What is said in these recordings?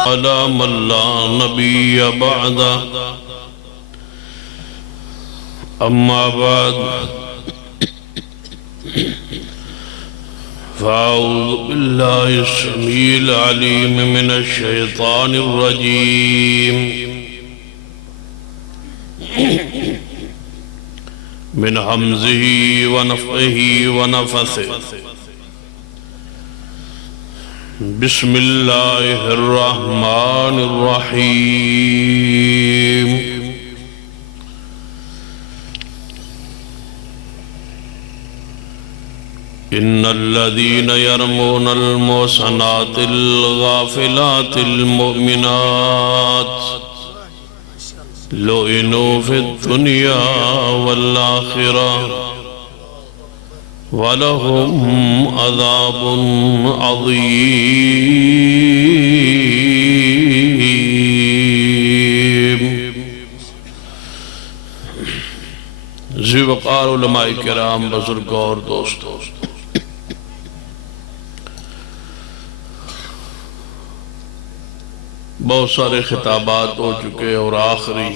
على من لا نبي بعده أما بعد فأعوذ بالله السميع العليم من الشيطان الرجيم من همزه ونفخه ونفثه بسم الله الرحمن الرحيم إن الذين يرمون المحصنات الغافلات المؤمنات لعنوا في الدنيا والآخرة ولهم عذاب عظيم. ذی وقار علماء کرام، بزرگ اور دوستو، بہت سارے خطابات ہو چکے اور آخری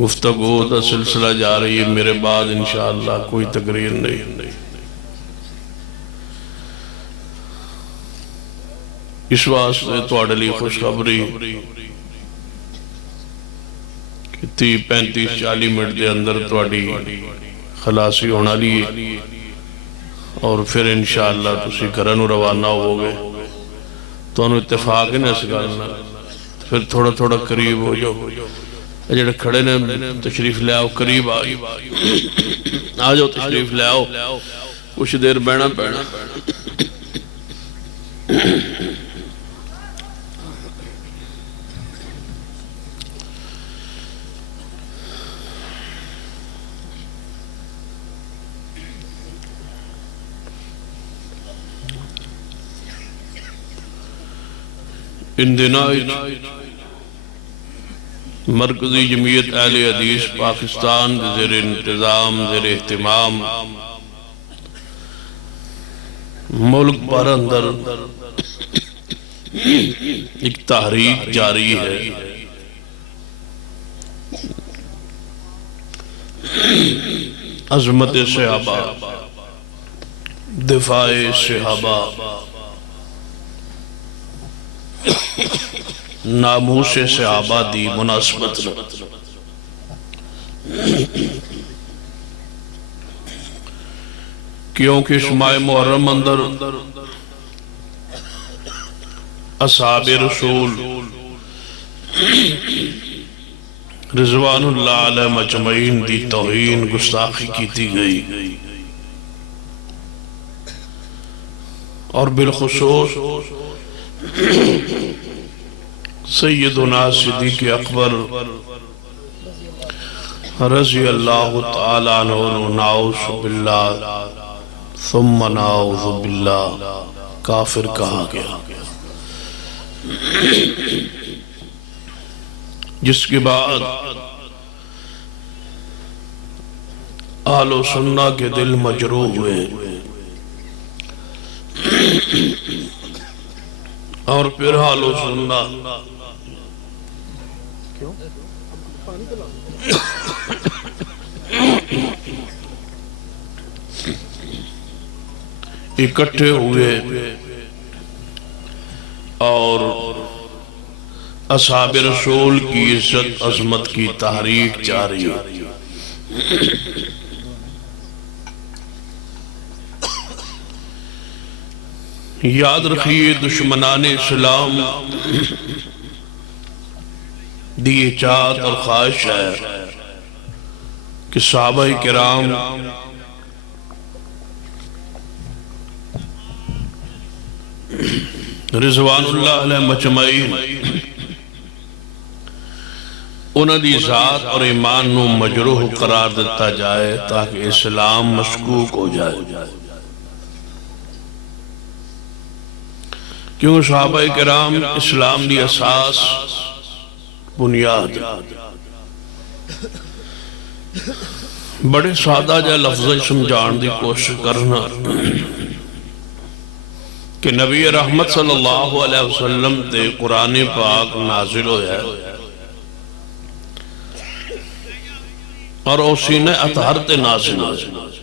گفتگو کا سلسلہ جا رہی ہے. میرے بعد انشاءاللہ کوئی تقریر نہیں. اس واسطے تواڈے لئی خوشخبری کہ 30-35-40 منٹ دے اندر تواڈی خلاصی ہونا لیے اور پھر انشاءاللہ تسی گھراں نوں روانہ ہوگے. تو انہوں اتفاق ہے نا اس گالنا، پھر تھوڑا تھوڑا قریب ہو جاؤ. جڑے کھڑے نے تشریف لے آؤ، قریب آ جاؤ، تشریف لے آؤ، کچھ دیر بیٹھنا پینا. ان دنوں مرکزی جمعیت اہل حدیث پاکستان زیر انتظام، زیر اہتمام ملک پر اندر ایک تحریک جاری ہے. عظمت صحابہ، دفاع صحابہ، ناموس صحابہ دی مناسبت کیونکہ اس ماہ محرم اندر اصحاب رسول رضوان اللہ علیہ مجمعین دی توہین گستاخی کیتی گئی، اور بالخصوص سیدنا صدیق اکبر رضی اللہ تعالیٰ عنہ نعوذ باللہ ثم نعوذ باللہ کافر کہا گیا، جس کے بعد اہل سنہ کے دل مجروح ہوئے اور پھر اہل سنہ اکٹھے ہوئے اور اصحاب رسول کی عزت عظمت کی تحریک جاری ہے. یاد رکھیے دشمنان اسلام دی چاہت اور خواہش ہے کہ صحابہ کرام رضوان اللہ علیہ مجمعین انہاں دی ذات اور ایمان نو مجروح قرار دیتا جائے تاکہ اسلام مشکوک ہو جائے. کیوں صحابہ کرام اسلام دی اساس بنیاد بڑے سادہ جائے لفظ سمجھان دی کوشش کرنا کہ نبی رحمت صلی اللہ علیہ وسلم تے قرآن پاک نازل ہویا ہے اور او سینہ اطہر تے نازل ہویا ہے۔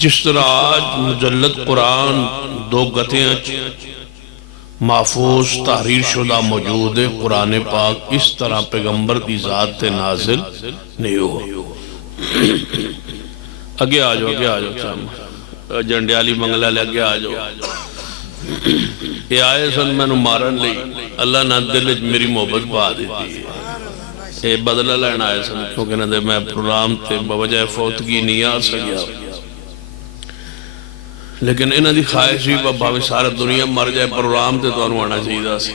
جس طرح آج مجلد قرآن دو گتیاں محفوظ تحریر شدہ موجود ہے، قرآن پاک اس طرح پیغمبر کی ذات تے نازل نہیں ہو۔ اگے آجو جنڈیالی بنگلہ لے اگے آجو۔ یہ آئے سن میں نو مارن لئی، اللہ نہ دل میری محبت پا دیتی ہے۔ یہ بدلہ لین آئے سن کیونکہ نہ دے میں پروگرام تے بوجہ فوتگی نہیں آ سکیا، لیکن انہاں دی خواہش ہی بھاوے سارا دنیا مر جائے پروگرام تے تو انہوں آنا چاہیے سی،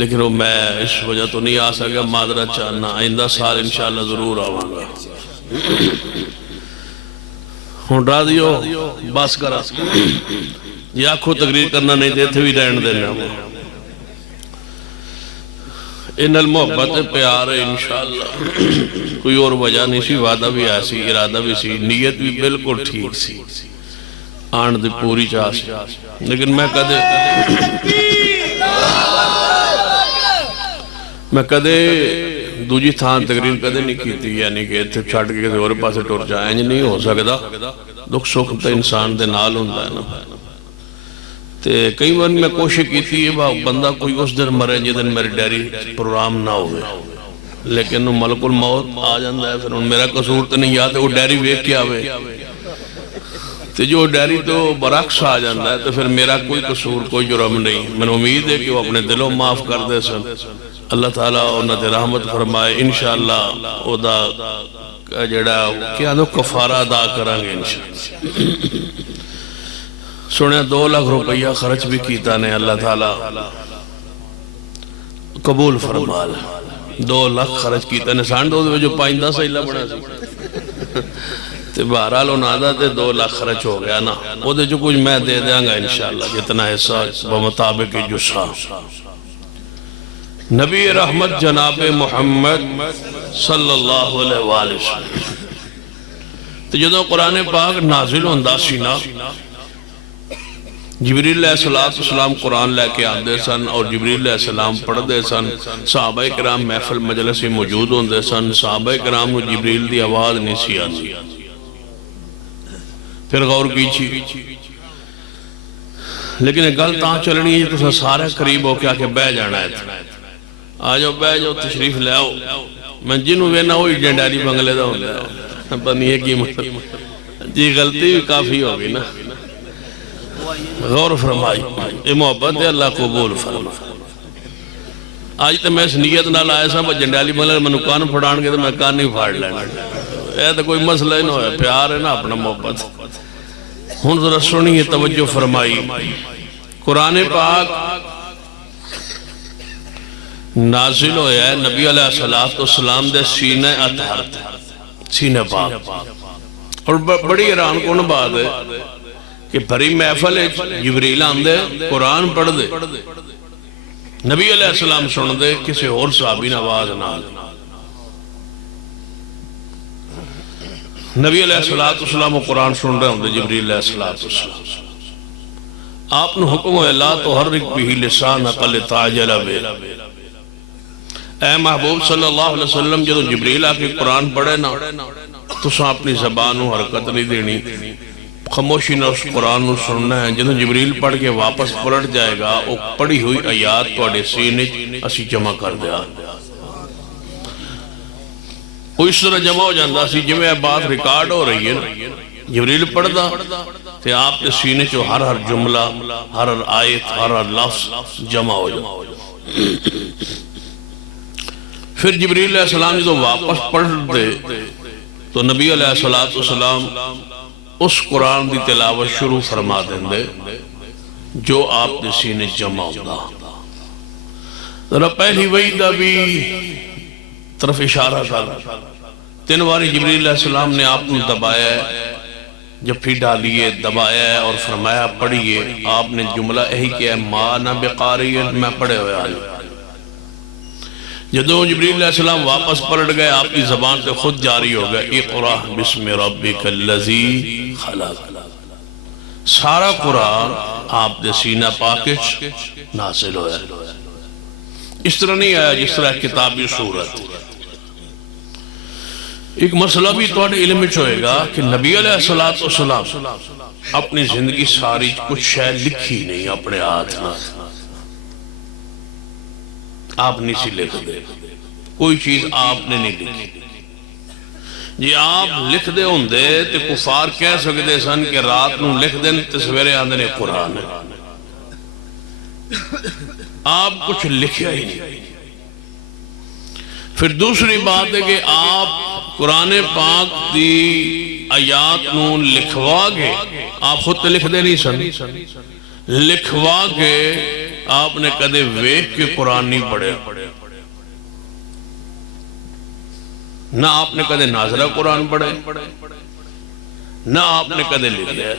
لیکن وہ میں اس وجہ تو نہیں آ سکیا، معذرت چاہنا آئندہ سال انشاءاللہ ضرور آؤں گا۔ ہوں ڈرا دیو بس کرا یہ آنکھوں تقریر کرنا نہیں دیتے بھی رہن دینا، ان المحبت پیار ہے انشاءاللہ، کوئی اور وجہ نہیں سی، وعدہ بھی ایسی، ارادہ بھی سی، نیت بھی بالکل ٹھیک سی، آن دی پوری چاہ سی، لیکن میں کدے دوجی تھان تقریر کدے نہیں کیتی، یعنی کہ اتھے چھاٹ کے کسی اور پاسے ٹور جائیں نہیں ہو سکتا، دکھ سکھ تے انسان دے نال ہوندہ ہے نا۔ تے کئی بار میں کوشش کیتی ہے بندہ کوئی اس دن مرے جی دن میری ڈیری پروگرام نہ ہوئے، لیکن ملک الموت آ جاندہ ہے، پھر میرا قصور تو نہیں آتے، وہ ڈیری ویک کیا ہوئے تو جو ڈیری تو برعکس آ جاندہ ہے، تو پھر میرا کوئی قصور کوئی جرم نہیں۔ میں امید ہے کہ وہ اپنے دلوں معاف کر دے سن، اللہ تعالیٰ انہاں تے رحمت فرمائے، انشاءاللہ او دا جڑا کیا دو کفارہ ادا کرانگے انشاءاللہ۔ سنے 2 لاکھ روپیہ خرچ بھی کیتا نے، اللہ تعالیٰ قبول فرما لے، 2 لاکھ خرچ کیتا نے، سان دو جو پائندہ سہیلہ بڑھا سی تے بہرحال انہاں دا تے 2 لاکھ خرچ ہو گیا نا، وہ دے جو کچھ میں دے دیاں گا انشاءاللہ جتنا حصہ بمطابق جسا۔ نبی رحمت جناب محمد صلی اللہ علیہ وآلہ وسلم تو جدو قرآن پاک نازل ہوندہ سینا، جبریل علیہ السلام قرآن لے کے آندے سن اور جبریل علیہ السلام پڑھ دے سن، صحابہ کرام محفل مجلسی موجود ہوندے سن، صحابہ کرام کو جبریل دی آواز نہیں سی آتی، پھر غور کیجئے، لیکن ایک گل تاں چلنی ہے تو سارے قریب ہو کے آکے بہ جانا ہے، آجو بہ جو تشریف لے آؤ، میں جنہوں وینا ہوئی جنڈیالی بنگلے دا ہوندہ ہے، بنی ہے کی مطلب جی غلطی بھی کافی ہوگی نا، غور فرمائی، یہ محبت ہے اللہ قبول فرمائی۔ آج تو میں اس نیت نہ لائے سا جنڈیالی بنگلے میں نکان پھڑان کے تو میں کان نہیں پھاڑ لینا، یہ تو کوئی مسئلہ ہی نہ ہے، پیار ہے نا اپنا محبت۔ ہن ذرا سنیے توجہ فرمائی، قرآن پاک نازل ہویا ہے نبی علیہ السلام دے سینہ اطہر سینہ پاک، اور بڑی حیران کن بات ہے کہ بھری محفل جبریل آندے قرآن پڑھ دے، نبی علیہ السلام سن دے، کسی اور صحابی آواز نہ آدے، نبی علیہ السلام و قرآن سن رہے ہوندے جبریل علیہ السلام، آپ نے حکم ہوئے لا تحرک بھی لسانک لتعجل بہ، اے محبوب صلی اللہ علیہ وسلم جدو جبریل آکے قرآن پڑھے نا تو ساں اپنی زبانوں حرکت نہیں دینی، خاموشی نہ اس قرآن نو سننا ہے، جدو جبریل پڑھ کے واپس پلٹ جائے گا وہ پڑھی ہوئی آیات توڑے سینے اسی جمع کر دیا، وہ اس طرح جمع ہو جاندہ سی جو میں بات ریکارڈ ہو رہی ہے نا، جبریل پڑھ دا تو آپ کے سینے چو ہر جملہ، ہر آیت، ہر لفظ جمع ہو جائے۔ پھر جبریل علیہ السلام جو واپس پڑھ دے تو نبی علیہ السلام اس قرآن دی تلاوت شروع فرما دیں دے جو آپ دے سینے جمع ہوگا۔ ذرا پہلی وحیدہ بھی طرف اشارہ کر، 3 باری جبریل علیہ السلام نے آپ نے دبایا ہے، جب پھر ڈالیے دبایا ہے اور فرمایا پڑھئے، آپ نے جملہ یہی کیا ہے ما انا بقاری، میں پڑھے ہوئے آئے۔ جدو جبریل علیہ السلام واپس پلٹ گئے آپ کی زبان سے خود جاری ہو گئے اقرأ بسم ربک الذی خلق، سارا قرآن آپ دے سینہ پاکش نازل ہویا. اس طرح نہیں آیا جس طرح کتابی صورت. ایک مسئلہ بھی تو علم میں ہوئے گا کہ نبی علیہ السلام اپنی زندگی ساری کچھ شے لکھی نہیں اپنے ہاتھ میں. آپ نہیں سی لکھ دے, کوئی چیز آپ نے نہیں لکھی. جی آپ لکھ دے ہوں دے تو کفار کہہ سکتے سن کہ رات نو لکھ دیں تو سویرے آندے نے قرآن ہے. آپ کچھ لکھیا ہی نہیں. پھر دوسری بات ہے کہ آپ قرآن پاک دی آیات نو لکھوا گے, آپ خود تو لکھ دے نہیں سن, لکھوا کے آپ نے کدے ویکھ کے قرآن نہیں پڑھے, نہ آپ نے کدے ناظرہ قرآن پڑھے, نہ آپ نے کدے لکھ لیا.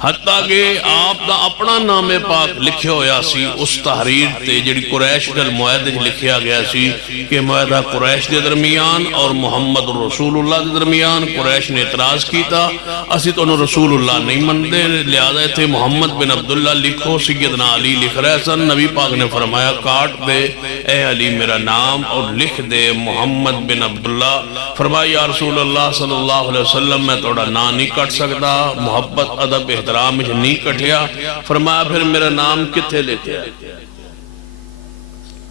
حتیٰ کہ آپ دا اپنا نام پاک لکھے ہویا سی اس تحریر تے جڑی قریش دل معاہدے لکھیا گیا سی کہ معاہدہ قریش دے درمیان اور محمد رسول اللہ دے درمیان. قریش نے اعتراض کیتا اسی تو رسول اللہ نہیں مندے, لہذا تھے محمد بن عبداللہ لکھو. سیدنا علی لکھ رہے سن, نبی پاک نے فرمایا کاٹ دے اے علی میرا نام اور لکھ دے محمد بن عبداللہ. فرمایا یا رسول اللہ صلی اللہ علیہ وسلم میں توڑا نام نہیں کٹ سکتا, محبت ادب احترام مجھے نہیں کٹیا. فرمایا پھر میرا نام کتھے لیتے ہیں؟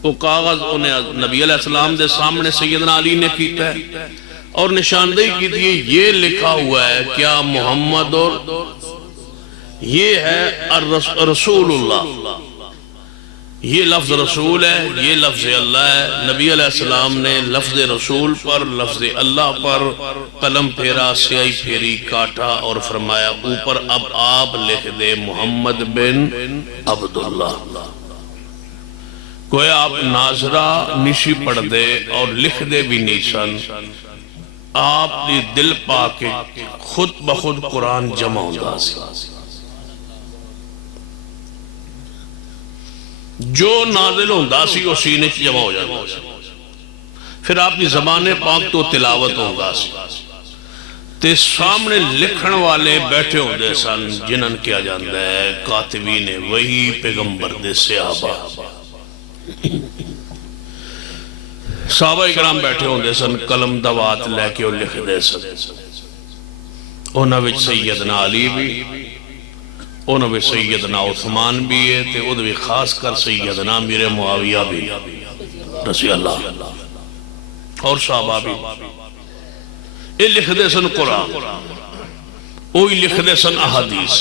وہ کاغذ انہیں نبی علیہ السلام دے سامنے سیدنا علی نے کیتا ہے اور نشاندہی کی تھی یہ لکھا ہوا ہے کیا محمد, اور یہ ہے رسول اللہ. یہ لفظ رسول ہے, یہ لفظ اللہ ہے. نبی علیہ السلام نے لفظ رسول پر لفظ اللہ پر قلم پھیرا, سیاہی پھیری, کاٹا اور فرمایا اوپر اب آپ لکھ دے محمد بن عبداللہ. کوئی آپ ناظرہ نشی پڑھ دے اور لکھ دے بھی نیسن, آپ نے دل پاکے خود بخود قرآن جمع ہوتا سی. جو نازل ہوندہ سی وہ سینے چ جمع ہو جاتا سی. پھر آپ کی زبان پاک تو تلاوت ہوندہ سی تے سامنے لکھن والے بیٹھے ہوندے سن جنہن کیا جاندہ ہے کاتبین وہی پیغمبر دے صحابہ. صحابہ اکرام بیٹھے ہوندے سن قلم دوات لے کے وہ لکھ دے سن. انہاں وچ سیدنا علی بھی, انہوں بھی سیدنا عثمان بھی ہے تے وہ بھی خاص کر سیدنا امیر معاویہ بھی رضی اللہ اور صحابہ بھی. یہ لکھ دے سن قرآن, وہی لکھ دے سن احادیث.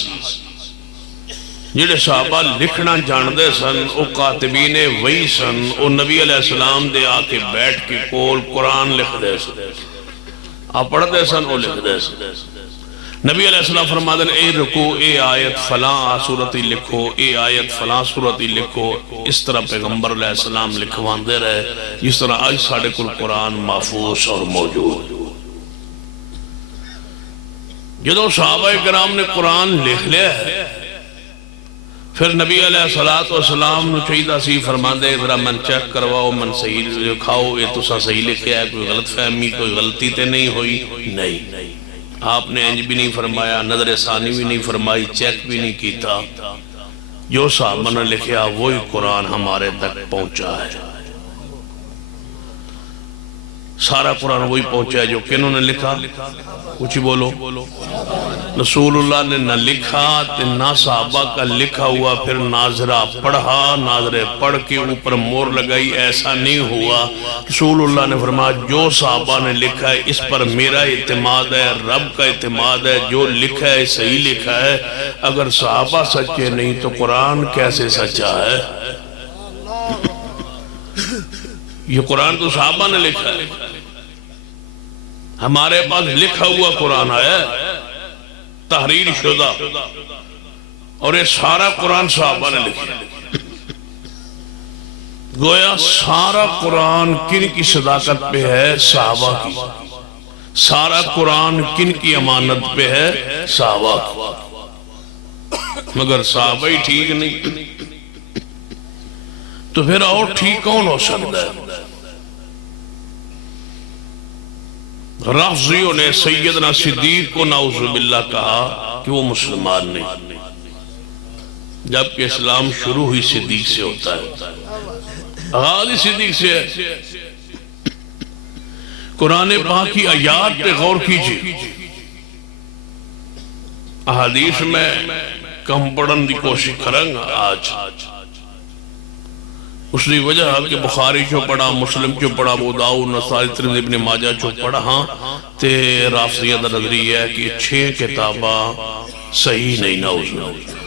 جڑے صحابہ لکھنا جان دے سن وہ کاتبین وہی سن, وہ نبی علیہ السلام دے آکے بیٹھ کے کول قرآن لکھ دے سن. آپ پڑھ دے سن وہ لکھ دے سن. نبی علیہ السلام فرما دیں اے رکو اے آیت فلاں صورتی لکھو, اے آیت فلاں صورتی لکھو. اس طرح پیغمبر علیہ السلام لکھوان دے رہے جس طرح آج ساڑھے کل قرآن محفوظ اور موجود. جدو صحابہ کرام نے قرآن لکھ لیا ہے پھر نبی علیہ السلام نے چاہیدہ سی فرما دے ذرا من چیک کرواؤ, من صحیح لکھاؤ, یہ تو صحیح لکھیا ہے, کوئی غلط فہمی کوئی غلطی تے نہیں ہوئی. نہیں, آپ نے انج بھی نہیں فرمایا, نظر ثانی بھی نہیں فرمائی, چیک بھی نہیں کیتا. جو صحابہ نے لکھیا وہی قرآن ہمارے تک پہنچا ہے. سارا قرآن وہی پہنچا ہے جو کنہوں نے لکھا, کچھ ہی بولو. رسول اللہ نے نہ لکھا تے نہ صحابہ کا لکھا ہوا پھر ناظرہ پڑھا, ناظرہ پڑھ کے اوپر مور لگائی, ایسا نہیں ہوا. رسول اللہ نے فرمایا جو صحابہ نے لکھا ہے اس پر میرا اعتماد ہے, رب کا اعتماد ہے, جو لکھا ہے صحیح لکھا ہے. اگر صحابہ سچے نہیں تو قرآن کیسے سچا ہے؟ یہ قرآن تو صحابہ نے لکھا ہے, ہمارے پاس لکھا ہوا قرآن آیا ہے تحریر شدہ, اور یہ سارا قرآن صحابہ نے لکھا. گویا سارا قرآن کن کی صداقت پہ ہے؟ صحابہ کی. سارا قرآن کن کی امانت پہ ہے؟ صحابہ کی. مگر صحابہ ہی ٹھیک نہیں تو پھر اور ٹھیک کون ہو سکتا ہے؟ رافضیوں نے سیدنا صدیق کو نعوذ باللہ کہا کہ وہ مسلمان نہیں، جبکہ اسلام شروع ہی صدیق سے ہوتا ہے، آغاز ہی صدیق سے ہے۔ قرآن پاک کی آیات پہ غور کیجئے، احادیث میں کم پڑھن دی کوشش کریں گا آج، اس لیے وجہ ہے کہ بخاری چو پڑھا، مسلم چو پڑھا، ابو داؤد، نسائی، ترمذی، ابن ماجہ چو پڑھا، ہاں تے رافضیہ دا نظریہ ہے کہ 6 کتاباں صحیح نہیں، نعوذ باللہ۔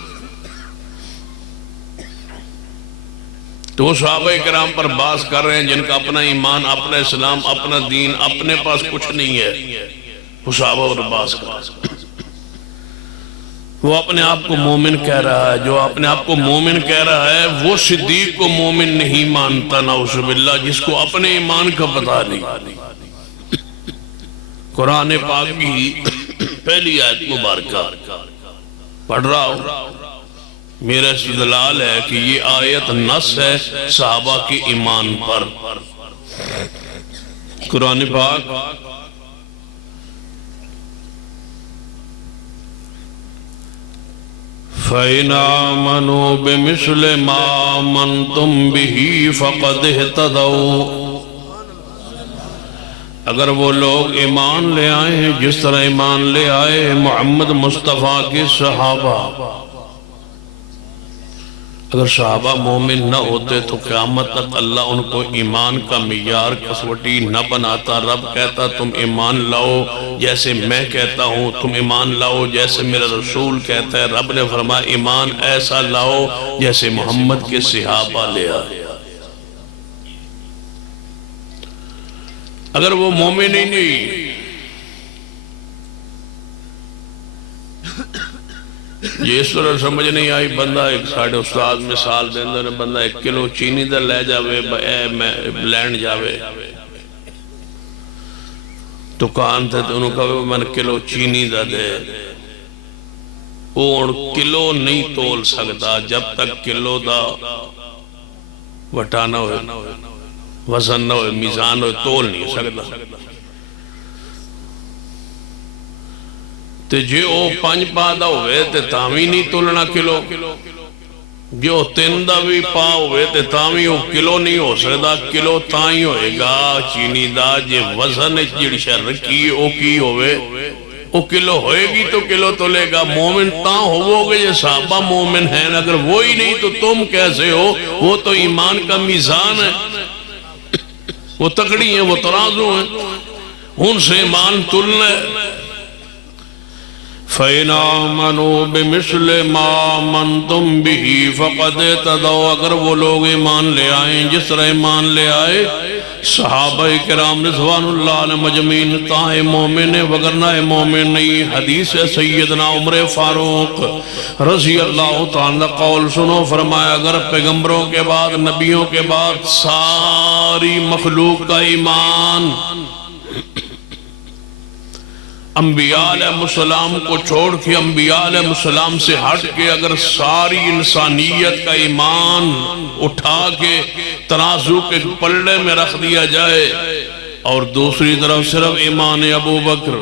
تو وہ صحابہ کرام پر باز کر رہے ہیں جن کا اپنا ایمان، اپنا اسلام، اپنا دین، اپنے پاس کچھ نہیں ہے، وہ صحابہ پر باز کر رہے ہیں۔ وہ اپنے آپ کو مومن کہہ رہا ہے، جو اپنے آپ کو مومن کہہ رہا ہے وہ صدیق کو مومن نہیں مانتا، نعوذ باللہ، جس کو اپنے ایمان کا پتہ نہیں۔ قرآن پاک کی پہلی آیت مبارکہ پڑھ رہا ہوں، میرا استدلال ہے کہ یہ آیت نص ہے صحابہ کے ایمان پر۔ قرآن پاک فَإِنْ آمَنُوا بِمِثْلِ مَا آمَنْتُمْ بِهِ فَقَدْ اهْتَدَوْا، اگر وہ لوگ ایمان لے آئے ہیں جس طرح ایمان لے آئے محمد مصطفیٰ کے صحابہ، اگر صحابہ مومن نہ ہوتے تو قیامت تک اللہ ان کو ایمان کا معیار کسوٹی نہ بناتا۔ رب کہتا تم ایمان لاؤ جیسے میں کہتا ہوں، تم ایمان لاؤ جیسے میرا رسول کہتا ہے۔ رب نے فرمایا ایمان ایسا لاؤ جیسے محمد کے صحابہ لے آئے۔ اگر وہ مومن ہی نہیں، یہ اس طرح سمجھ نہیں آئی، بندہ ایک ساڑھے استاد مثال دیندے نے، بندہ 1 کلو چینی دا لے جاوے لینڈ جاوے دکان تھے تو انہوں کہا میں نے کلو چینی دا دے، وہ کلو نہیں تول سکتا جب تک کلو دا وٹانا ہوئے، وزن نہ ہوئے، میزان ہوئے، تول نہیں سکتا۔ تے جے او 5 پا دا ہوئے تے تامی نہیں تولنا کلو، جو 3 دا بھی پا ہوئے تے تامی وہ کلو نہیں ہو سکتا، کلو تائیں ہوئے گا چینی دا جے وزن جڑی شر رکھی او کی ہوئے وہ کلو ہوئے گی تو کلو تولے گا۔ مومن تاں ہوو گے یہ صحابہ مومن ہیں، اگر وہی نہیں تو تم کیسے ہو؟ وہ تو ایمان کا میزان ہے، وہ تکڑی ہیں، وہ ترازو ہیں، ان سے ایمان تلنا ہے۔ فَإِنْ آمَنُوا بِمِثْلِ مَا آمَنْتُمْ بِهِ فَقَدْ اهْتَدَوْا، اگر وہ لوگ ایمان لے آئیں جس طرح ایمان لے آئے صحابہ کرام رضوان اللہ علیہ مجمعین، تاہے مومن وگرنہ مومن نہیں۔ حدیث سیدنا عمر فاروق رضی اللہ تعالیٰ قول سنو، فرمایا اگر پیغمبروں کے بعد، نبیوں کے بعد ساری مخلوق کا ایمان انبیاء علیہ السلام کو چھوڑ کے، انبیاء علیہ السلام سے ہٹ کے، اگر ساری انسانیت کا ایمان اٹھا کے ترازو کے پلڑے میں رکھ دیا جائے اور دوسری طرف صرف ایمان ابو بکر،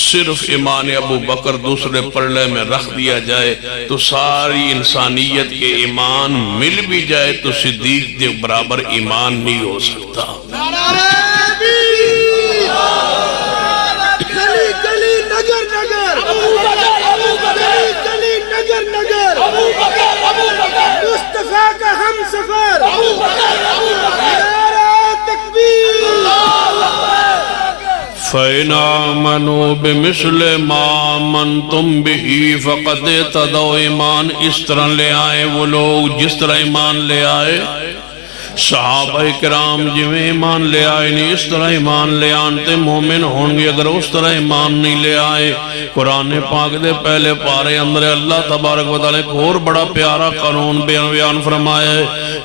صرف ایمان ابو بکر دوسرے پلڑے میں رکھ دیا جائے تو ساری انسانیت کے ایمان مل بھی جائے تو صدیق کے برابر ایمان نہیں ہو سکتا۔ مصطفیٰ کا ہم سفر، نعرہ تکبیر۔ فَإِنْ آمَنُوا بِمِثْلِ مَا آمَنْتُمْ بِهِ فَقَدْ اهْتَدَوْا، ایمان اس طرح لے آئے وہ لوگ جس طرح ایمان لے آئے صحابہ کرام، جویں ایمان لے آئے نہیں اس طرح ایمان لے آنتے مومن ہوں گے۔ اگر اس طرح ایمان نہیں لے آئے، قرآن پاک دے پہلے پارے اندر اللہ تبارک و تعالیٰ کو اور بڑا پیارا قانون بیان فرمائے،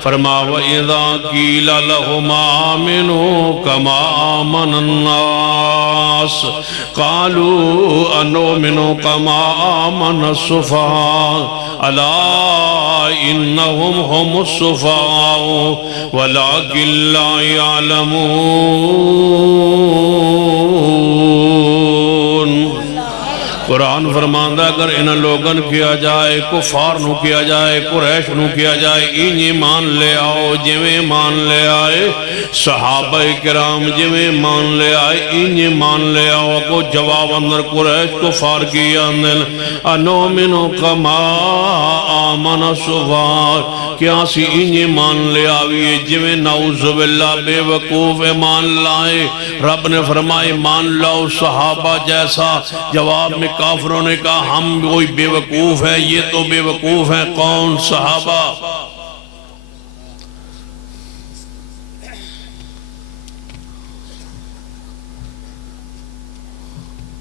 وَإِذَا قِيلَ لَهُمْ آمِنُوا كَمَا آمَنَ النَّاسُ قَالُوا أَنُؤْمِنُ كَمَا آمَنَ السُّفَهَاءُ أَلَا إِنَّهُمْ هُمُ السُّفَهَاءُ ولیکن لا یعلمون۔ قرآن فرماندہ اگر انہاں لوگن کیا جائے، کفار نو کیا جائے، قریش نو کیا جائے، انہیں مان لے آؤ جویں مان لے آئے صحابہ کرام، جویں مان لے آئے انہیں مان لے آؤ۔ کو جواب اندر قریش کفار کیا اندر انومنو کما آمن السفہاء، کیا سی انہیں مان لے آئیے جویں نعوذ باللہ بے وقوف مان لائے۔ رب نے فرمائے مان لاؤ صحابہ جیسا۔ جواب میں کافروں نے کہا ہم کوئی بے وقوف ہے، یہ تو بے وقوف ہیں۔ کون؟ صحابہ۔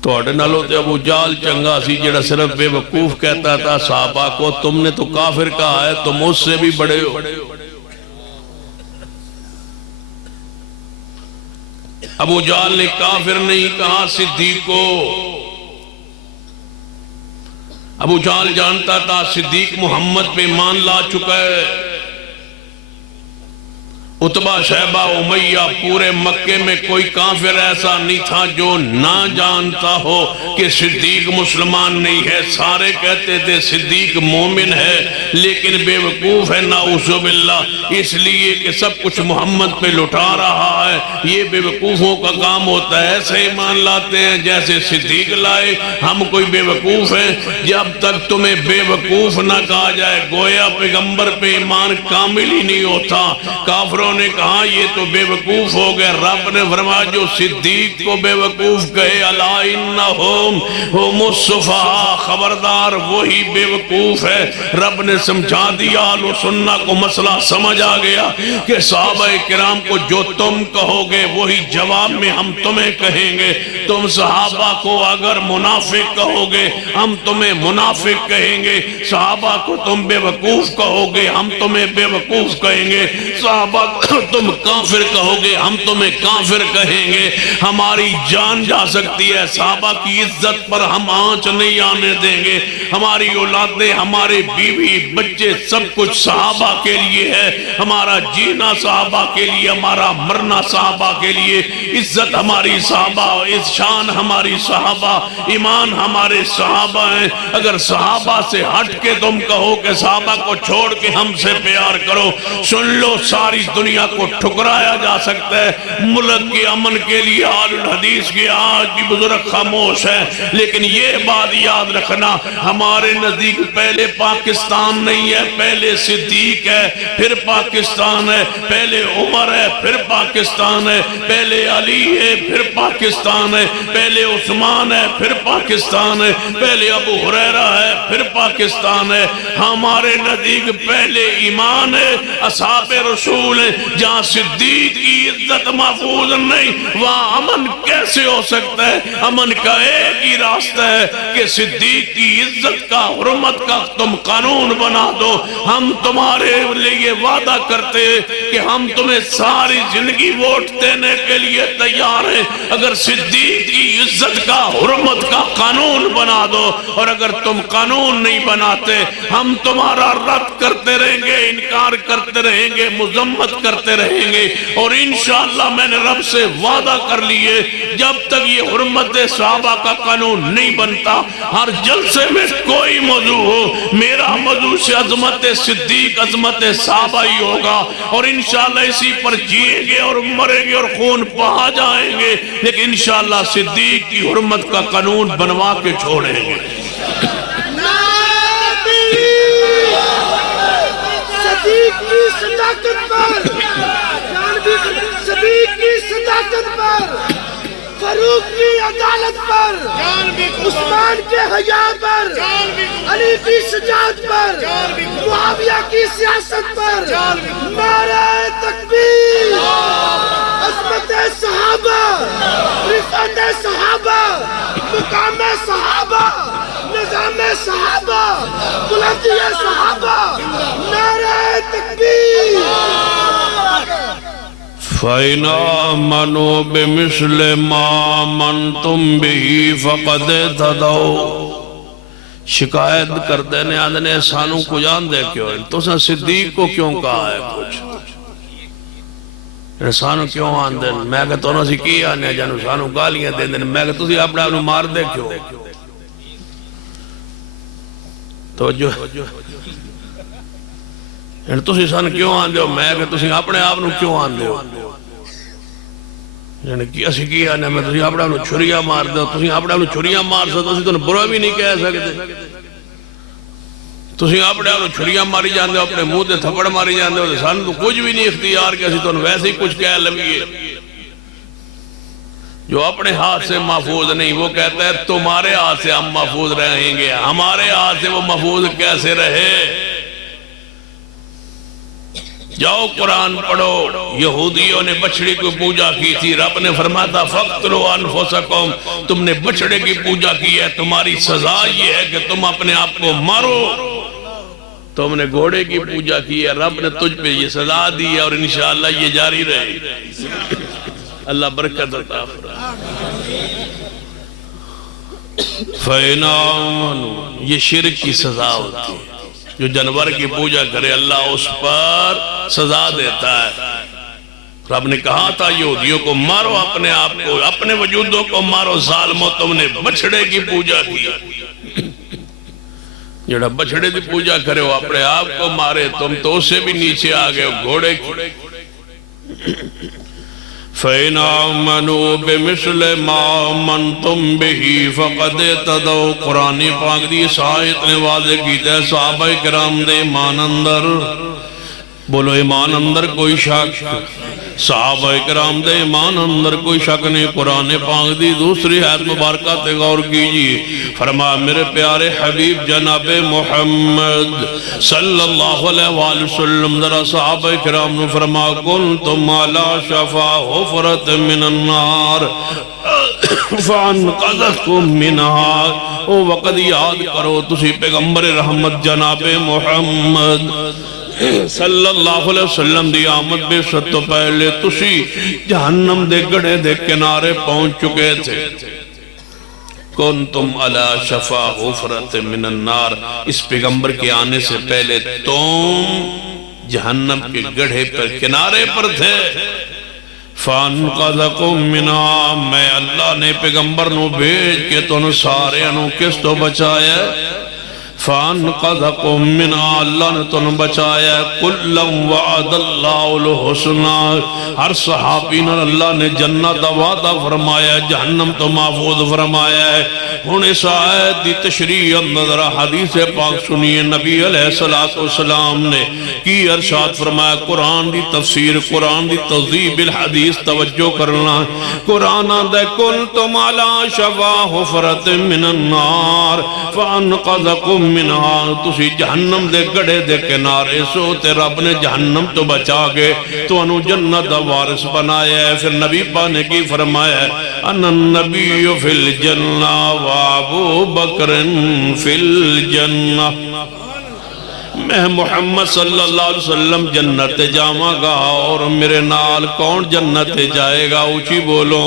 توڑے نالو تے ابو جال چنگا سی جڑا صرف بے وقوف کہتا تھا صحابہ کو، تم نے تو کافر کہا ہے، تم اس سے بھی بڑے ہو۔ ابو جال نے کافر نہیں کہا صدیق کو۔ ابو جال جانتا تھا صدیق محمد پہ مان لا چکا ہے۔ عتبہ شیبہ امیہ پورے مکے میں کوئی کافر ایسا نہیں تھا جو نہ جانتا ہو کہ صدیق مسلمان نہیں ہے۔ سارے کہتے تھے صدیق مومن ہے لیکن بے وقوف ہے نعوذ باللہ، اس لیے کہ سب کچھ محمد پہ لٹا رہا ہے۔ یہ بے وقوفوں کا کام ہوتا ہے، ایسے ایمان لاتے ہیں جیسے صدیق لائے۔ ہم کوئی بے وقوف ہیں؟ جب تک تمہیں بے وقوف نہ کہا جائے گویا پیغمبر پہ ایمان کامل ہی نہیں ہوتا۔ کافروں نے کہا یہ تو بے وقوف ہو گئے۔ رب نے فرمایا جو صدیق کو بے وقوف کہے الا انہم ہم السفہاء، خبردار وہی بے وقوف ہے۔ رب نے سمجھا دیا، اہل سنہ کو مسئلہ سمجھ آ گیا کہ صحابہ کرام کو جو تم کہو گے وہی جواب میں ہم تمہیں کہیں گے۔ تم صحابہ کو اگر منافق کہو گے ہم تمہیں منافق کہیں گے، صحابہ کو تم بے وقوف کہو گے ہم تمہیں بے وقوف کہیں گے، صحابہ کو تم کافر کہو گے ہم تمہیں کافر کہیں گے۔ ہماری جان جا سکتی ہے، صحابہ کی عزت پر ہم آنچ نہیں آنے دیں گے۔ ہماری اولادیں، ہمارے بیوی بچے سب کچھ صحابہ کے لیے ہے۔ ہمارا جینا صحابہ کے لیے، ہمارا مرنا صحابہ کے لیے۔ عزت ہماری صحابہ، شان ہماری صحابہ، ایمان ہمارے صحابہ ہیں۔ اگر صحابہ سے ہٹ کے تم کہو کہ صحابہ کو چھوڑ کے ہم سے پیار کرو، سن لو ساری دنیا کو ٹھکرایا جا سکتا ہے۔ ملک کے امن کے لیے اہل الحدیث کی آج بھی بزرگ خاموش ہے، لیکن یہ بات یاد رکھنا ہمارے نزدیک پہلے پاکستان نہیں ہے، پہلے صدیق ہے پھر پاکستان ہے، پہلے عمر ہے پھر پاکستان ہے، پہلے علی ہے پھر پاکستان ہے، پہلے عثمان ہے پھر پاکستان ہے، پہلے ابو ہریرہ ہے پھر پاکستان ہے۔ ہمارے نزدیک پہلے ایمان ہے، اصحاب رسول ہے۔ جہاں صدیق کی عزت محفوظ نہیں وہاں امن کیسے ہو سکتا ہے؟ امن کا ایک ہی راستہ ہے کہ صدیق کی عزت کا، حرمت کا تم قانون بنا دو۔ ہم تمہارے لیے وعدہ کرتے ہیں کہ ہم تمہیں ساری زندگی ووٹ دینے کے لیے تیار ہیں اگر صدیق کی عزت کا، حرمت کا قانون بنا دو۔ اور اگر تم قانون نہیں بناتے ہم تمہارا رد کرتے رہیں گے، انکار کرتے رہیں گے، مذمت کرتے رہیں گے۔ اور انشاءاللہ میں نے رب سے وعدہ کر لیے جب تک یہ حرمت صحابہ کا قانون نہیں بنتا، ہر جلسے میں کوئی موضوع ہو میرا موضوع سے عظمت صدیق، عظمت صحابہ ہی ہوگا۔ اور انشاءاللہ اسی پر جیئیں گے اور مریں گے اور خون بہا جائیں گے، لیکن انشاءاللہ صدیق کی حرمت کا قانون بنوا کے چھوڑیں گے۔ صدیق کی صداقت پر، صدیق کی صداقت پر، فاروق کی عدالت پر، عثمان کے حیا پر، علی کی شجاعت پر، معاویہ کی سیاست پر، نعرہ تکبیر، عظمت صحابہ، رفعت صحابہ، مقام صحابہ، نظام صحابہ، بلندی صحابہ، نعرہ تکبیر۔ فَإِنْ آمَنُوا بِمِثْلِ مَا آمَنْتُمْ بِهِ فَقَدْ اهْتَدَوْا۔ شکایت کرتے نے آدھنے سانوں کو جان دے کیوں تو صدیق کو کیوں کہا ہے کچھ؟ سانو کیوں آن دیں؟ میں کہ تو سی کی آنے جانو سانو گالیاں دیں دیں، میں کہ تسی اپنے آپ مار دے کیوں؟ توجہ تسی سانو کیوں آن دے؟ میں کہ تسی اپنے آپ کیوں آن دے؟ یعنی کہ اسی کی آنے میں تسی اپنے آپ چھریاں مار دے، تسی اپنے آپ چھریاں مار سکتے، تسی تو برا بھی نہیں کہہ سکتے، تسی اپنے آپ چھریاں ماری جاندے ہو، اپنے منہ تے تھپڑ ماری جاندے ہو، سانو تو کچھ بھی نہیں اختیار کہ اسی تو ویسے ہی کچھ کہہ لگیے۔ جو اپنے ہاتھ سے محفوظ نہیں وہ کہتا ہے تمہارے ہاتھ سے ہم محفوظ رہیں گے، ہمارے ہاتھ سے وہ محفوظ کیسے رہے؟ جاؤ قرآن پڑھو، یہودیوں نے بچڑے کو پوجا کی تھی، رب نے فرمایا تھا فَقْتُلُوا أَنفُسَكُمْ، تم نے بچڑے کی پوجا کی ہے، تمہاری سزا یہ ہے کہ تم اپنے آپ کو مارو۔ تم نے گھوڑے کی پوجا کی ہے، رب نے تجھ پہ یہ سزا دی ہے اور انشاءاللہ یہ جاری رہے۔ اللہ برکت عطا فرمائے۔ فَإِنْ آمَنُوا، یہ شرک کی سزا ہوتی ہے، جو جانور کی پوجا کرے اللہ اس پر سزا دیتا ہے۔ رب نے کہا تھا یہودیوں کو مارو اپنے آپ کو، اپنے وجودوں کو مارو، ظالمو تم نے بچڑے کی پوجا کی، جڑا بچڑے کی پوجا کرے وہ اپنے آپ کو مارے، تم تو اس سے بھی نیچے آگئے گھوڑے کی۔ فَإِنْ آمَنُوا بِمِثْلِ مَا آمَنْتُمْ بِهِ فَقَدْ اهْتَدَوْا، قرآن پاک دی اس آیت نے واضح کیتا ہے صحابہ کرام دے ایمان اندر، بولو ایمان اندر کوئی شک، صحابہ کرام دے ایمان اندر کوئی شک نہیں۔ قرآن پاک دی دوسری آیت مبارکہ تے غور کیجئے، فرمایا میرے پیارے حبیب جناب محمد صلی اللہ علیہ وآلہ وسلم ذرا صحابہ کرام نے فرمایا کنتم علی شفا حفرت من النار فانقذکم منہا، او وقت یاد کرو تسی پیغمبر رحمت جناب محمد صلی اللہ علیہ وسلم دی آمد بے شد تو پہلے تسی جہنم دے گڑے دے کنارے پہنچ چکے تھے۔ کنتم علی شفا حفرت من النار، اس پیغمبر کے آنے سے پہلے تم جہنم کے گڑھے پر کنارے پر تھے۔ فانقذکم منہا، میں اللہ نے پیغمبر نو بھیج کے تن سارے انو کس تو بچایا؟ فانقذکم منہا، اللہ نے تن بچایا۔ کلم وعد اللہ الحسنى، ہر صحابی نے اللہ نے جنت وعدہ فرمایا، جہنم تو محفوظ فرمایا ہے۔ ہن اس آیت دی تشریح اندر حدیث پاک سنیے، نبی علیہ السلام نے کی ارشاد فرمایا، قرآن دی تفسیر، قرآن دی توضیح بالحدیث توجہ کرنا۔ قرآن دے کنتم علی شفا حفرت من النار فانقذکم منہا، تسی جہنم دے گڑے دے کنارے سو تے رب نے جہنم تو بچا گے تو انو جنت دا وارث بنایا ہے۔ پھر نبی پاک نے کی فرمایا ہے ان النبی فی الجنہ وابو بکر فی الجنہ، میں محمد صلی اللہ علیہ وسلم جنت جاواں گا اور میرے نال کون جنت جائے گا؟ اونچی بولو۔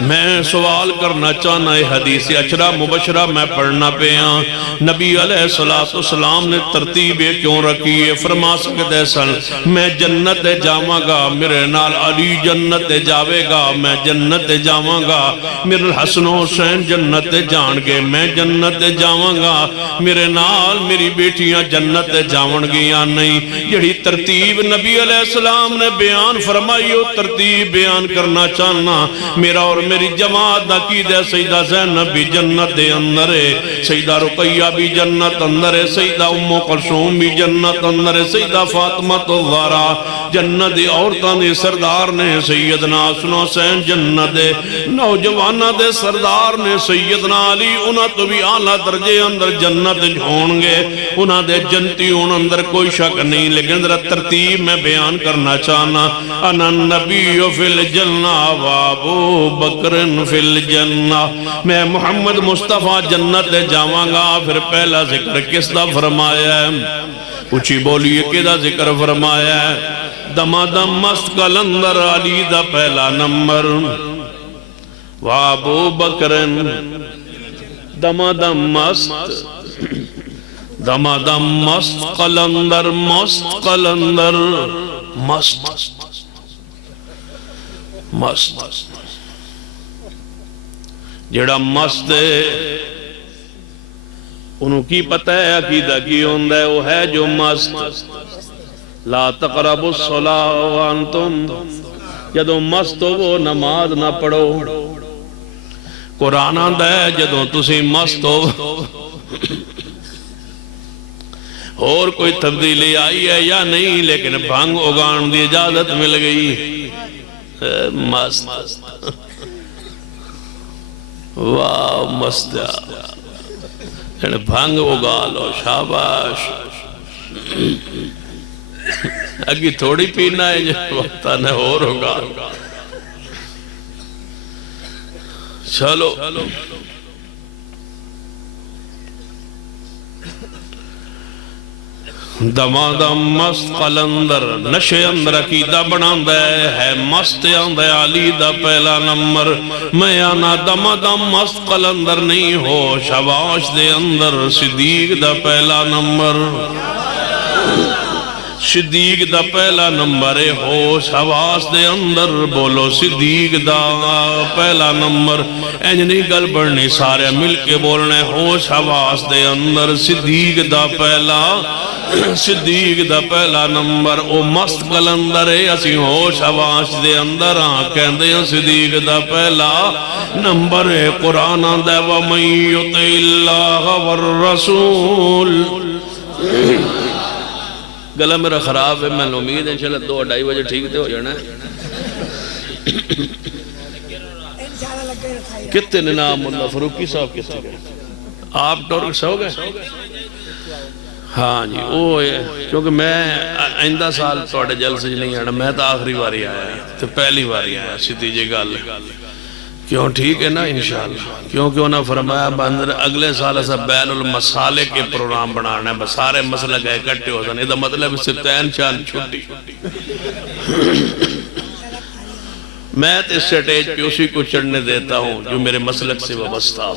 میں سوال کرنا چاہنا ہے، حدیث اشرا مبشرہ میں پڑھنا پہ ہاں، نبی علیہ السلام نے ترتیب کیوں رکھی ہے؟ فرما سکتے سن میں جنت جاواں گا، میرے نال علی جنت جاوے گا، میں جنت جاواں گا، میرے حسن حسین جنت جان گے، میں جنت جاواں گا، میرے نال میری بیٹیاں جنت جاون گیا نہیں۔ یہی ترتیب نبی علیہ السلام نے بیان فرمائی، وہ ترتیب بیان کرنا چاہنا۔ میرا اور میری جماعت عقیدہ سیدہ زینب بھی جنت دے اندر ہے، سیدہ رقیہ بھی جنت اندر ہے، سیدہ ام کلثوم بھی جنت اندر ہے، سیدہ فاطمہ الزہرا جنت دے عورتاں دے سردار نے، سیدنا حسن حسین جنت دے نوجوانہ دے سردار نے، سیدنا علی انہاں تو بھی اعلیٰ درجے اندر جنت ہون گے، انہاں دے جنتی ان اندر کوئی شک نہیں۔ لیکن ذرا ترتیب میں بیان کرنا چاہنا، انا النبی فی الجنہ وابو بکر فی الجنہ، میں محمد مصطفیٰ جنت جاواں گا۔ پھر پہلا ذکر کس دا فرمایا ہے؟ اچھی بولیے کدا ذکر فرمایا ہے؟ دما دم مست کلندر علی دا پہلا نمبر، وابو بکر دما دم مست، دما دم مست قلندر، مست قلندر، مست مست جڑا مست ہے انہوں کی پتہ ہے عقیدہ کی ہوندہ ہے، وہ ہے جو مست لا تقربوا الصلاۃ وانتم، جدوں مست ہو وہ نماز نہ پڑھو۔ قرآن آندا ہے جدوں تسی مست ہو اور کوئی تبدیلی آئی ہے یا نہیں، لیکن بھنگ اگان دی اجازت مل گئی۔ مست واہ مست بھنگ اگا لو، شاباش۔ اگی تھوڑی پینا ہے جو وقت آنے اور ہوگا۔ چلو دمادم مست قلندر نشے اندر عقیدہ بناندہ ہے مست آندہ علی دا پہلا نمبر۔ میں آنا دمادم مست قلندر نہیں ہو، شباش دے اندر صدیق دا پہلا نمبر، صدیق دا پہلا نمبر ہو، شواس دے اندر بولو صدیق دا پہلا نمبر۔ اینج نہیں گل بڑھنی، سارے مل کے بولنے ہو، شواس دے اندر صدیق دا پہلا، صدیق دا پہلا نمبر۔ او مست قلندر ہے اسی ہو، شواس دے اندر کہندے ہیں صدیق دا پہلا نمبر ہے۔ قرآن آندہ وَمَن يُطِعِ اللَّهَ وَالرَّسُولَ۔ گلہ میرا خراب ہے، میں امید ہے انشاءاللہ 2-2:30 بجے ٹھیک تے ہو جانا ہے۔ کتنے نام اللہ فروقی صاحب کتنے گئے؟ آپ ٹورک سے ہو گئے؟ ہاں جی وہ ہے، کیونکہ میں آئندہ سال توڑے جلسے نہیں آنا، میں تو آخری باری آیا ہے تو پہلی باری آیا سیدھی جی گل کیوں ٹھیک ہے نا انشاءاللہ، کیونکہ انہوں نے فرمایا بندر اگلے سال ایسا بین المسالے کے پروگرام بنانا ہے، بس سارے مسئلہ گئے کٹے ہو سکتے ہیں، یہ مطلب اس سے 3-4 چھٹی۔ میں تو اس سٹیج پہ اسی کو چڑھنے دیتا ہوں جو میرے مسلک سے وابستہ ہو۔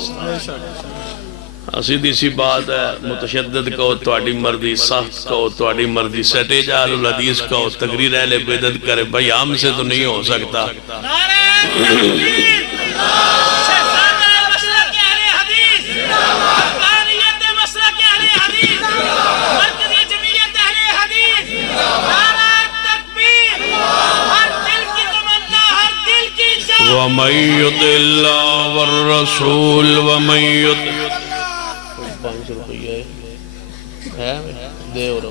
سیدھی سی بات ہے، متشدد کہو تواڈی مرضی، سخت کہو تواڈی مرضی، سٹیج اہل الحدیث کہو، تقریر اہل بدعت کرے، بھائی ہم سے تو نہیں ہو سکتا۔ وَمَن يُطِعِ اللَّهَ وَالرَّسُولَ وَمَن يُطِعِ 500 روپیہ ہے دے اور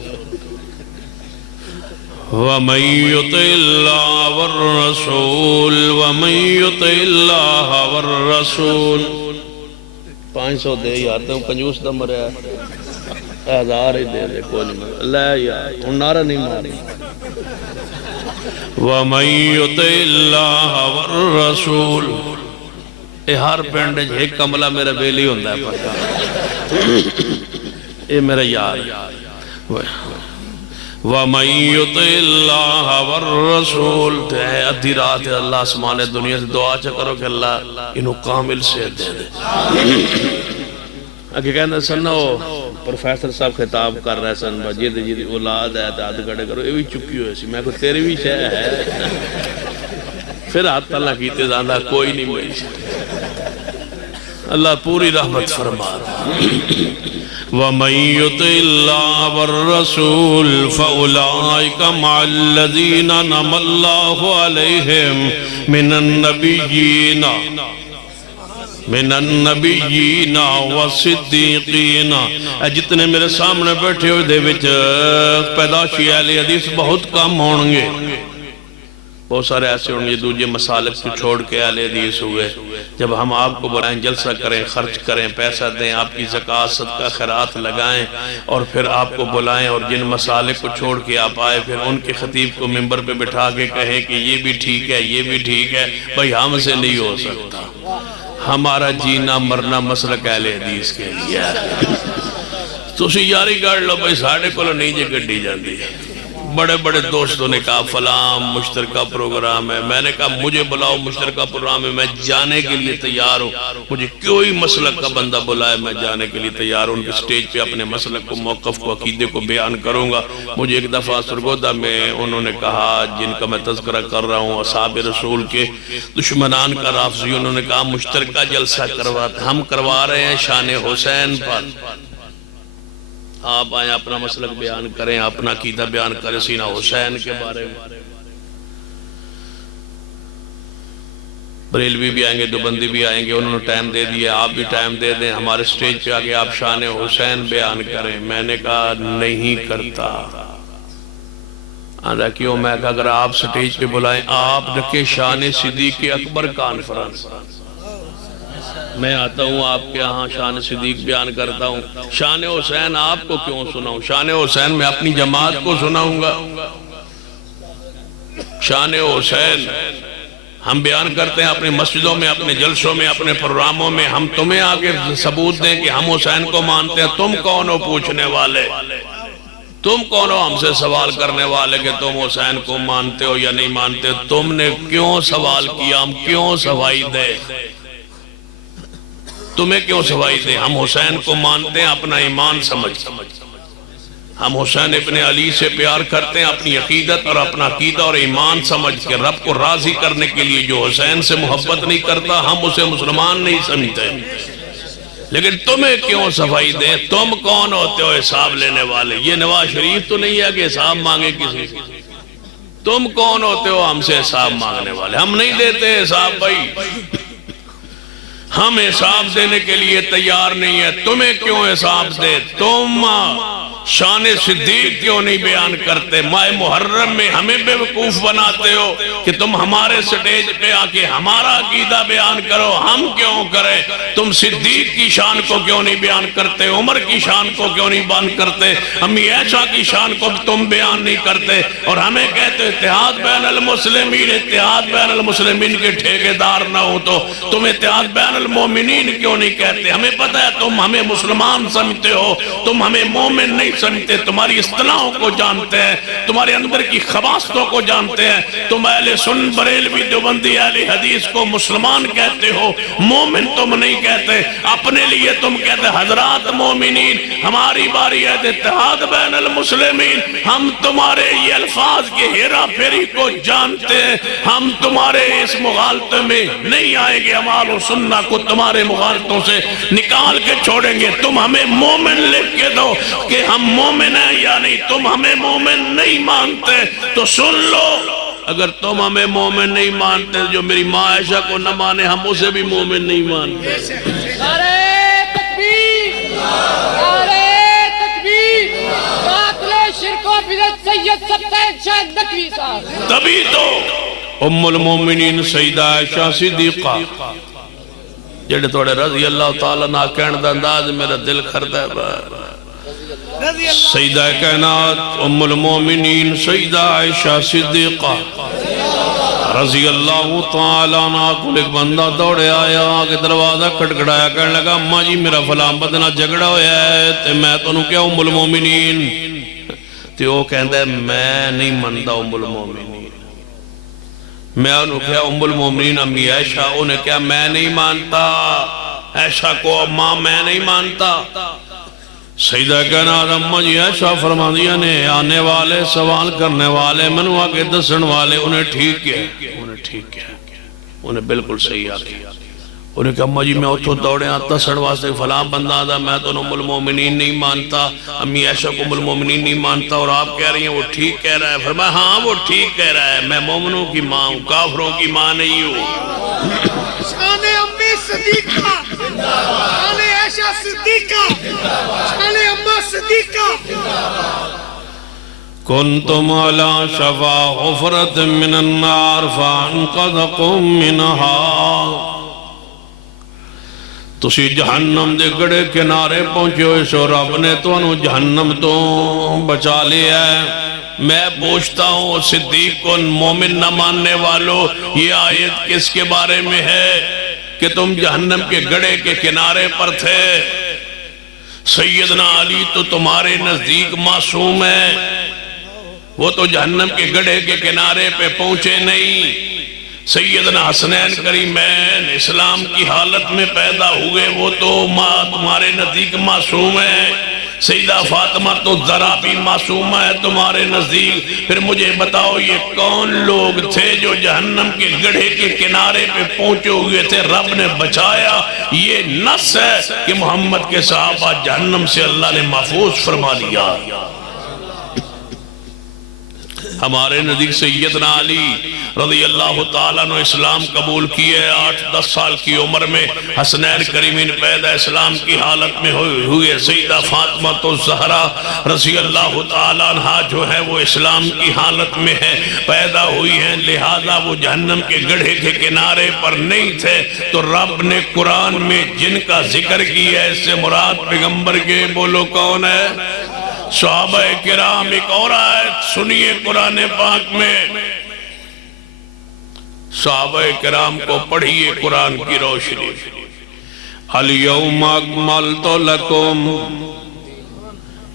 وَمَن يُطِعِ اللَّهَ وَالرَّسُولَ وَمَن يُطِعِ اللَّهَ وَالرَّسُولَ 500 دے یار، تو کنجوس دا مریا ہے، 1000 ہی دے دے کوئی نہیں لے یار، ہن نعرہ نہیں ماری۔ وَمَن يُطِعِ اللَّهَ وَالرَّسُولَ، اے ہر پینڈے ایک کملہ میرا بیلی ہوندہ ہے پکا، اے میرا یار۔ وَمَن يُطِعِ اللَّهَ وَالرَّسُولَ، تے ادھی رات ہے اللہ آسمان دنیا سے دعا چا کرو کہ اللہ انہوں کامل صحت دے دے۔ اگر کہنا سنو پروفیسر صاحب خطاب کر رہے سن جید اولاد ہے تو ہاتھ کھڑے کرو، یہ بھی چکی ہوئی سی، میں کو تیری بھی شے ہے، پھر ہاتھ اللہ کیتے زیادہ کوئی نہیں ملی۔ اللہ پوری رحمت فرما رہا۔ وَمَن يُطِعِ اللَّهَ وَالرَّسُولَ فَأُولَئِكَ مَعَ الَّذِينَ أَنْعَمَ اللَّهُ عَلَيْهِمْ مِنَ النَّبِيِّينَ وَالصِّدِّيقِينَ۔ جتنے میرے سامنے بیٹھے ہوئے دے وچ پیداشی اہل حدیث بہت کم ہونگے، بہت سارے ایسے ہوں گے دوجہ مسالک کو چھوڑ کے اہل حدیث ہوئے۔ جب ہم آپ کو بلائیں جلسہ کریں، خرچ کریں، پیسہ دیں، آپ کی زکوٰۃ صدقہ خیرات لگائیں، اور پھر آپ کو بلائیں اور جن مسالک کو چھوڑ کے آپ آئے، پھر ان کے خطیب کو ممبر پہ بٹھا کے کہیں کہ یہ بھی ٹھیک ہے، یہ بھی ٹھیک ہے، بھائی ہم سے نہیں ہو سکتا۔ ہمارا جینا مرنا مسلک اہل حدیث کے لیے۔ تسی یاری کر لو بھائی ساڑھے کو نہیں جے گڈی جاندی، بڑے بڑے دوستوں نے کہا فلاں مشترکہ پروگرام ہے. میں نے کہا مجھے بلاؤ مشترکہ پروگرام ہے, میں جانے کے لیے تیار ہوں. مجھے کوئی مسلک کا بندہ بلائے میں جانے کے لیے تیار ہوں. ان کے سٹیج پہ اپنے مسلک کو, موقف کو, عقیدے کو بیان کروں گا. مجھے ایک دفعہ سرگودا میں انہوں نے کہا, جن کا میں تذکرہ کر رہا ہوں اصحاب رسول کے دشمنان کا رافضی, انہوں نے کہا مشترکہ جلسہ ہم کروا رہے ہیں شان حسین پر, آپ آئیں اپنا مسلک بیان کریں, اپنا عقیدہ بیان کریں سینہ حسین کے بارے میں. بریلوی بھی آئیں گے, دیوبندی بھی آئیں گے, انہوں نے ٹائم دے دیا, آپ بھی ٹائم دے دیں, ہمارے سٹیج پہ آگے آپ شان حسین بیان کریں. میں نے کہا نہیں کرتا. آدھا کیوں؟ میں کہا اگر آپ سٹیج پہ بلائیں, آپ رکھیں شان صدیق اکبر کانفرنس, میں آتا ہوں آپ کے ہاں شان صدیق بیان کرتا ہوں. شان حسین آپ کو کیوں سناؤں؟ شان حسین میں اپنی جماعت کو سناؤں گا. شان حسین ہم بیان کرتے ہیں اپنی مسجدوں میں, اپنے جلسوں میں, اپنے پروگراموں میں. ہم تمہیں آگے ثبوت دیں کہ ہم حسین کو مانتے ہیں. تم کون ہو پوچھنے والے؟ تم کون ہو ہم سے سوال کرنے والے کہ تم حسین کو مانتے ہو یا نہیں مانتے؟ تم نے کیوں سوال کیا؟ ہم کیوں سوائی دے؟ تمہیں کیوں سوائی دے؟ ہم حسین کو مانتے ہیں اپنا ایمان سمجھ. ہم حسین ابن علی سے پیار کرتے ہیں اپنی عقیدت اور اپنا عقیدہ اور ایمان سمجھ کے. رب کو راضی کرنے کے لیے جو حسین سے محبت نہیں کرتا ہم اسے مسلمان نہیں سمجھتے. لیکن تمہیں کیوں صفائی دیں؟ تم کون ہوتے ہو حساب لینے والے؟ یہ نواز شریف تو نہیں ہے کہ حساب مانگے کسی سے. تم کون ہوتے ہو ہم سے حساب مانگنے والے؟ ہم نہیں دیتے حساب بھائی, ہم حساب دینے کے لیے تیار نہیں ہے. تمہیں کیوں حساب دے؟ تم شان صدیق کیوں نہیں بیان کرتے؟ ماہ محرم میں ہمیں بے وقوف بناتے ہو کہ تم ہمارے سٹیج پہ آ کے ہمارا عقیدہ بیان کرو, ہم کیوں کریں؟ تم صدیق کی شان کو کیوں نہیں بیان کرتے؟ عمر کی شان کو کیوں نہیں بیان کرتے؟ امی عائشہ کی شان کو تم بیان نہیں کرتے اور ہمیں کہتے اتحاد بین المسلمین. اتحاد بین المسلمین کے ٹھیکیدار نہ ہو تو تم اتحاد بین المومنین کیوں نہیں کہتے؟ ہمیں پتہ ہے تم ہمیں مسلمان سمجھتے ہو, تم ہمیں مومن نہیں سمجھتے. تمہاری اصطلاحوں کو جانتے ہیں, تمہارے اندر کی خواستوں کو جانتے ہیں. تم اہل سنت بریلوی دیوبندی اہل حدیث کو مسلمان کہتے ہو, مومن تم نہیں کہتے. اپنے لیے تم کہتے حضرات مومنین, ہماری باری ہے اتحاد بین المسلمین. ہم تمہارے یہ الفاظ کے ہیرا پھیری کو جانتے ہیں, ہم تمہارے اس مغالطے میں نہیں آئیں گے. اعمال و سنت کو تمہارے مغالطوں سے نکال کے چھوڑیں گے. تم ہمیں مومن لکھ کے دو کہ ہم مومن ہیں یا نہیں. تم ہمیں مومن نہیں مانتے تو سن لو, اگر تم ہمیں مومن نہیں مانتے, جو میری ماں عائشہ کو نہ مانے ہم اسے بھی مومن نہیں مانتے. نعرہ تکبیر, نعرہ تکبیر, قاتل شرک و بدعت سید سبتین شاہد نقوی صاحب. تبھی تو ام المومنین سیدہ عائشہ صدیقہ جڑے توڑے رضی اللہ تعالیٰ نہ کہنے دا انداز میرا دل کھردہ ہے. سیدہ کائنات ام المومنین سیدہ عائشہ صدیقہ رضی اللہ تعالیٰ عنہ کو ایک بندہ دوڑے آیا کہ دروازہ کھٹکھٹایا کہنے لگا اماں جی میرا فلاں بدنا جھگڑا ہویا ہے تے میں تو کیا ام المومنین تے وہ کہندا ہے میں نہیں مندا ام المومنین. میں انہوں کیا ام المومنین امی عائشہ, انہیں کیا میں نہیں مانتا عائشہ کو ماں میں نہیں مانتا. سیدہ کائنات اماں جی عائشہ فرما دیا نے آنے والے سوال کرنے والے منو آگے دسن والے انہیں ٹھیک کیا, انہیں ٹھیک کیا, انہیں بالکل صحیح آگیا. انہیں کہا اماں جی میں اتھو دوڑے آتا سڑ واسطے فلاں بندہ آدھا میں تو ام المومنین نہیں مانتا, امی عائشہ کو ام المومنین نہیں مانتا اور آپ کہہ رہی ہیں وہ ٹھیک کہہ رہا ہے. فرمایا ہاں وہ ٹھیک کہہ رہا ہے, میں مومنوں کی ماں ہوں, کافروں کی ماں نہیں ہوں. شان امی صدیقہ, شان عائشہ صدیقہ, شان اماں صدیقہ. کنتم علی شفا حفرت من النار فانقذکم منہا. تسی جہنم دے گڑے کنارے پہنچے ہوئے سو رب نے تو انہوں جہنم تو بچا لیا ہے. میں پوچھتا ہوں صدیق کو مومن نہ ماننے والو, یہ آیت کس کے بارے میں ہے کہ تم جہنم کے گڑے کے کنارے پر تھے؟ سیدنا علی تو تمہارے نزدیک معصوم ہے, وہ تو جہنم کے گڑھے کے کنارے پہ پہنچے نہیں. سیدنا حسنین کریمین اسلام کی حالت میں پیدا ہوئے، وہ تو ماں تمہارے نزدیک معصوم ہے. سیدہ فاطمہ تو ذرا بھی معصومہ ہے تمہارے نزدیک. پھر مجھے بتاؤ یہ کون لوگ تھے جو جہنم کے گڑھے کے کنارے پہ پہنچے ہوئے تھے؟ رب نے بچایا. یہ نص ہے کہ محمد کے صحابہ جہنم سے اللہ نے محفوظ فرما لیا. ہمارے نزدیک سیدنا علی رضی اللہ تعالیٰ نے اسلام قبول کیے 8-10 سال کی عمر میں. حسنین کریمین پیدا اسلام کی حالت میں ہوئے. سیدہ فاطمہ تو زہرا رضی اللہ تعالیٰ عنہ جو ہے وہ اسلام کی حالت میں ہے پیدا ہوئی ہیں، لہذا وہ جہنم کے گڑھے کے کنارے پر نہیں تھے. تو رب نے قرآن میں جن کا ذکر کیا ہے اس سے مراد پیغمبر کے بولو کون ہے؟ صحابہ کرام. ایک اور آیت سنیے قرآن پاک میں، صحابہ کرام کو پڑھیے قرآن کی روشنی. الیوم اکملت لکم،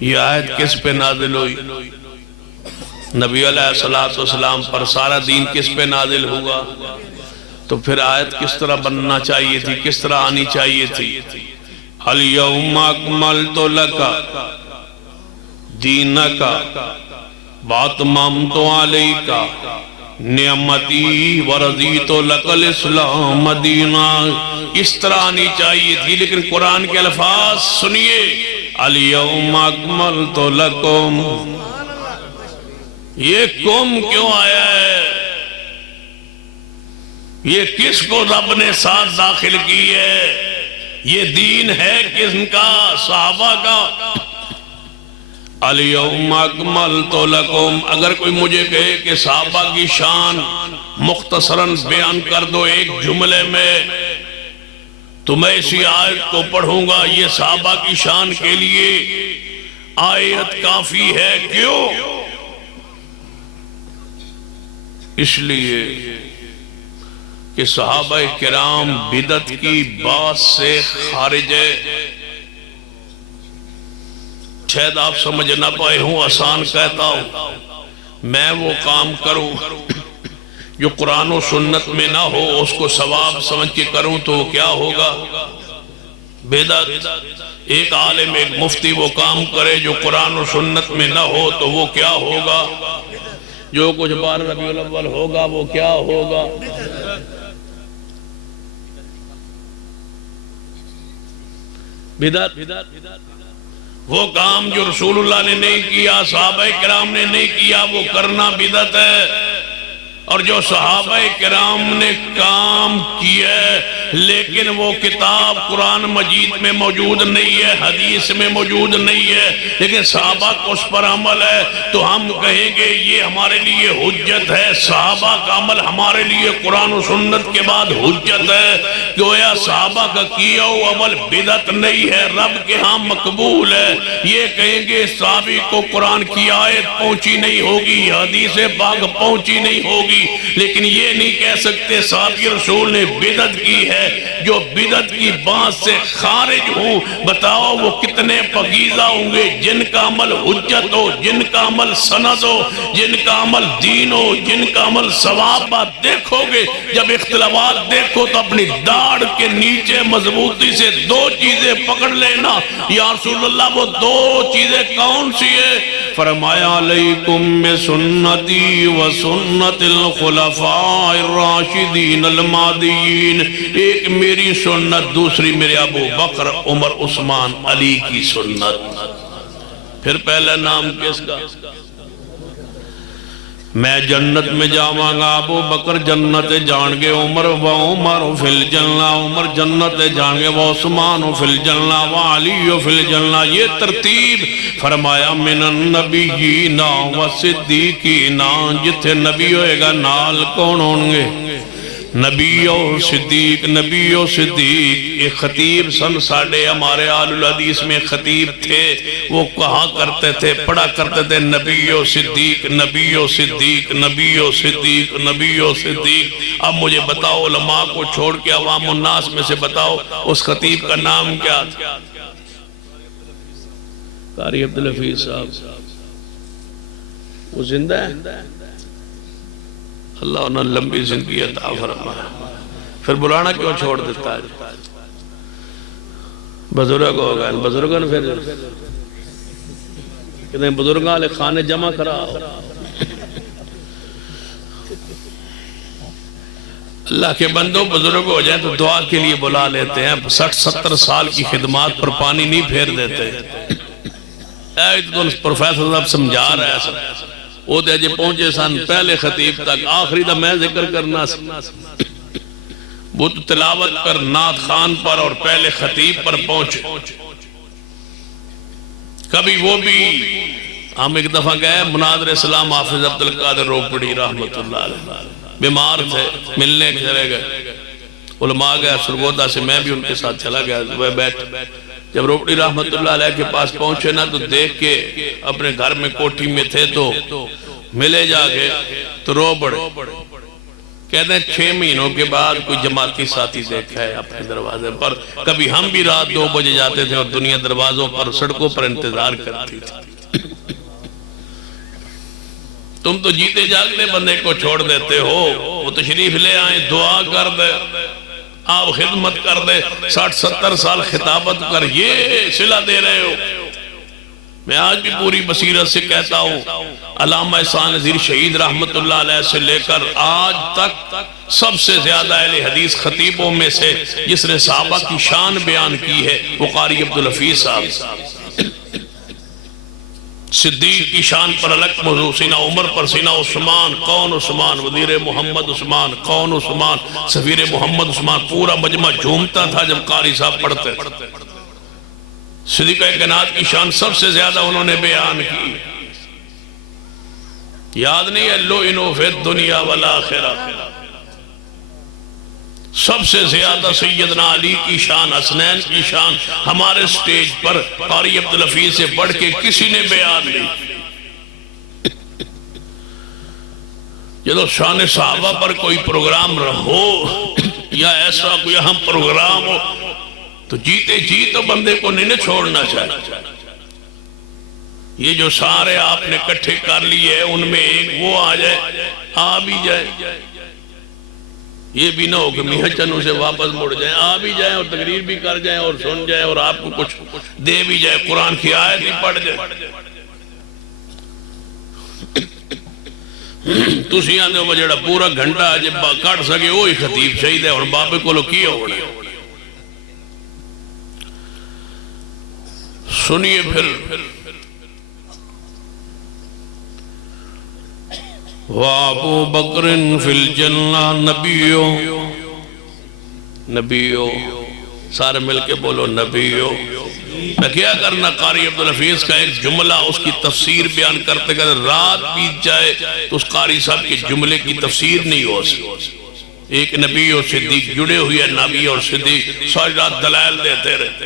یہ آیت کس پہ نازل ہوئی؟ نبی علیہ السلام پر. سارا دین کس پہ نازل ہوا؟ تو پھر آیت کس طرح بننا چاہیے تھی، کس طرح آنی چاہیے تھی؟ الیوم اکملت لک دینک واتممت علیک نعمتی ورضیت لک الاسلام دینا. اس طرح آنی چاہیے تھی، لیکن قرآن کے الفاظ سنیے. الیوم اکملت لکم، یہ کم کیوں آیا ہے؟ یہ کس کو رب نے ساتھ داخل کی ہے؟ یہ دین ہے کس کا؟ صحابہ کا. الیوم اکملت لکم. اگر کوئی مجھے کہے کہ صحابہ کی شان مختصراً بیان کر دو ایک جملے میں، تو میں اسی آیت کو پڑھوں گا. یہ صحابہ کی شان کے لیے آیت کافی ہے. کیوں؟ اس لیے کہ صحابہ کرام بدعت کی بات سے خارج ہے. شاید آپ سمجھ نہ پائے ہوں، آسان کہتا ہوں. میں وہ کام کروں جو قرآن و سنت میں نہ ہو، اس کو ثواب سمجھ کے کروں تو کیا ہوگا؟ بدعت. ایک عالم ایک مفتی وہ کام کرے جو قرآن و سنت میں نہ ہو تو وہ کیا ہوگا؟ جو کچھ 12 ربیع الاول ہوگا وہ کیا ہوگا؟ بدعت. وہ کام جو رسول اللہ نے نہیں کیا، صحابہ کرام نے نہیں کیا، وہ کرنا بدعت ہے. اور جو صحابہ کرام نے کام کیا لیکن وہ کتاب قرآن مجید میں موجود نہیں ہے، حدیث میں موجود نہیں ہے، لیکن صحابہ کو اس پر عمل ہے، تو ہم کہیں گے یہ ہمارے لیے حجت ہے. صحابہ کا عمل ہمارے لیے قرآن و سنت کے بعد حجت ہے. گویا صحابہ کا کیا ہوا عمل بدعت نہیں ہے، رب کے ہاں مقبول ہے. یہ کہیں گے صحابی کو قرآن کی آیت پہنچی نہیں ہوگی، حدیث پاک پہنچی نہیں ہوگی، لیکن یہ نہیں کہہ سکتے صحابی رسول نے بدعت کی ہے. جو بدعت کی بات سے خارج ہوں، بتاؤ وہ کتنے پاکیزہ ہوں گے؟ جن کا عمل حجت ہو، جن کا عمل سند ہو، جن کا عمل دین ہو، جن کا عمل ثواب. دیکھو گے جب اختلافات دیکھو تو اپنی داڑھ کے نیچے مضبوطی سے 2 چیزیں پکڑ لینا. یا رسول اللہ وہ 2 چیزیں کون سی ہے؟ فرمایا علیکم بسنتی و سنت الخلفاء الراشدین المہدیین. ایک میری سنت، دوسری میرے ابو بکر عمر عثمان علی کی سنت. پھر پہلا نام کس کا؟ میں جنت میں جاواں گا، ابو بکر جنت جان گے، عمر و عمر فی الجنہ، عمر جنت جان گے، و عثمان فی الجنہ، و علی فی الجنہ. یہ ترتیب فرمایا من النبیین و صدیقین. جتھے نبی ہوئے گا نال کون ہوں گے؟ نبی و صدیق. نبی و صدیق. ایک خطیب سن ساڑھے ہمارے آل الحدیث میں خطیب تھے، وہ کہا کرتے تھے، پڑھا کرتے تھے نبی و صدیق، نبی و صدیق، نبی و صدیق، نبی و صدیق. اب مجھے بتاؤ علماء کو چھوڑ کے عوام الناس میں سے بتاؤ اس خطیب کا نام کیا تھا؟ قاری عبدالحفیظ صاحب. وہ زندہ ہے، اللہ انہیں لمبی زندگی عطا فرمائے. پھر بلانا کیوں چھوڑ دیتا ہے؟ بزرگ ہو گئے، بزرگوں نے پھر کہتے ہیں بزرگاں والے خانے جمع کراؤ. اللہ کے بندوں بزرگ ہو جائیں تو دعا کے لیے بلا لیتے ہیں، 60-70 سال کی خدمات پر پانی نہیں پھیر دیتے. پروفیسر صاحب سمجھا رہا ہے سب وہ دے جے پہنچے سن پہلے خطیب تک، آخری دا میں ذکر کرنا سی. وہ تو تلاوت پر، نعت خان پر اور پہلے خطیب پر پہنچے. کبھی وہ بھی ہم ایک دفعہ گئے مناظر اسلام حافظ عبدالقادر روپڑی رحمت اللہ علیہ بیمار تھے، ملنے چلے گئے. علماء گئے سرگودا سے، میں بھی ان کے ساتھ چلا گیا. وہ بیٹھ جب روپڑی رحمت اللہ علیہ کے پاس پہنچے نا تو دیکھ کے اپنے گھر میں کوٹھی میں تھے تو ملے جا کے تو رو پڑے. کہتے ہیں 6 مہینوں کے بعد کوئی جماعتی ساتھی دیکھا ہے اپنے دروازے پر. کبھی ہم بھی رات 2 بجے جاتے تھے اور دنیا دروازوں پر سڑکوں پر انتظار کرتی تھی. تم تو جیتے جاگتے بندے کو چھوڑ دیتے ہو. وہ تشریف لے آئیں، دعا کر دے، آپ خدمت کر دے، 60-70 سال خطابت کر یہ صلہ دے رہے ہو. میں آج بھی پوری بصیرت سے کہتا ہوں، علامہ احسان نذیر شہید رحمت اللہ علیہ سے لے کر آج تک سب سے زیادہ اہل حدیث خطیبوں میں سے جس نے صحابہ کی شان بیان کی ہے وہ قاری عبدالحفیظ صاحب. صدیق کی شان پر الگ موضوع، سینہ عمر پر سینہ عثمان، کون عثمان، وزیر محمد عثمان، کون عثمان، سفیر محمد عثمان. پورا مجمع جھومتا تھا جب قاری صاحب پڑھتے. صدیقہ کائنات کی شان سب سے زیادہ انہوں نے بیان کی. یاد نہیں ہے لعنوا فی الدنیا والآخرہ. سب سے زیادہ سیدنا علی کی شان، حسنین کی شان ہمارے سٹیج پر قاری عبدالحفیظ سے بڑھ کے کسی نے بیان نہیں. جب شان صحابہ پر کوئی پروگرام ہو یا ایسا کوئی اہم پروگرام ہو تو جیتے جی تو بندے کو نہیں چھوڑنا چاہیے. یہ جو سارے آپ نے کٹھے کر لیے ان میں ایک وہ آ جائے، آ بھی جائے. یہ بھی نہ ہو کہ میاں چنو سے واپس مڑ جائیں، آ بھی جائیں اور تقریر بھی کر جائیں اور سن جائیں اور آپ کو کچھ دے بھی جائے، قرآن کی آیت ہی پڑھ جائے. تسی آنے ہو جڑا پورا گھنٹہ جب کٹ سکے وہی خطیب شہید ہے اور بابے کو لو کیا ہونا. سنیے پھر وَأَبُو بَكْرٍ فِي الْجَنَّةِ نبیو سارے مل کے بولو نبیو. میں کیا کرنا قاری عبدالحفیظ کا ایک جملہ اس کی تفسیر بیان کرتے کرتے رات بیت جائے تو اس قاری صاحب کے جملے کی تفسیر نہیں ہو سکتی. ایک نبی اور صدیق جڑے ہوئے ہیں، نبی اور صدیق ساری رات دلائل دیتے رہتے.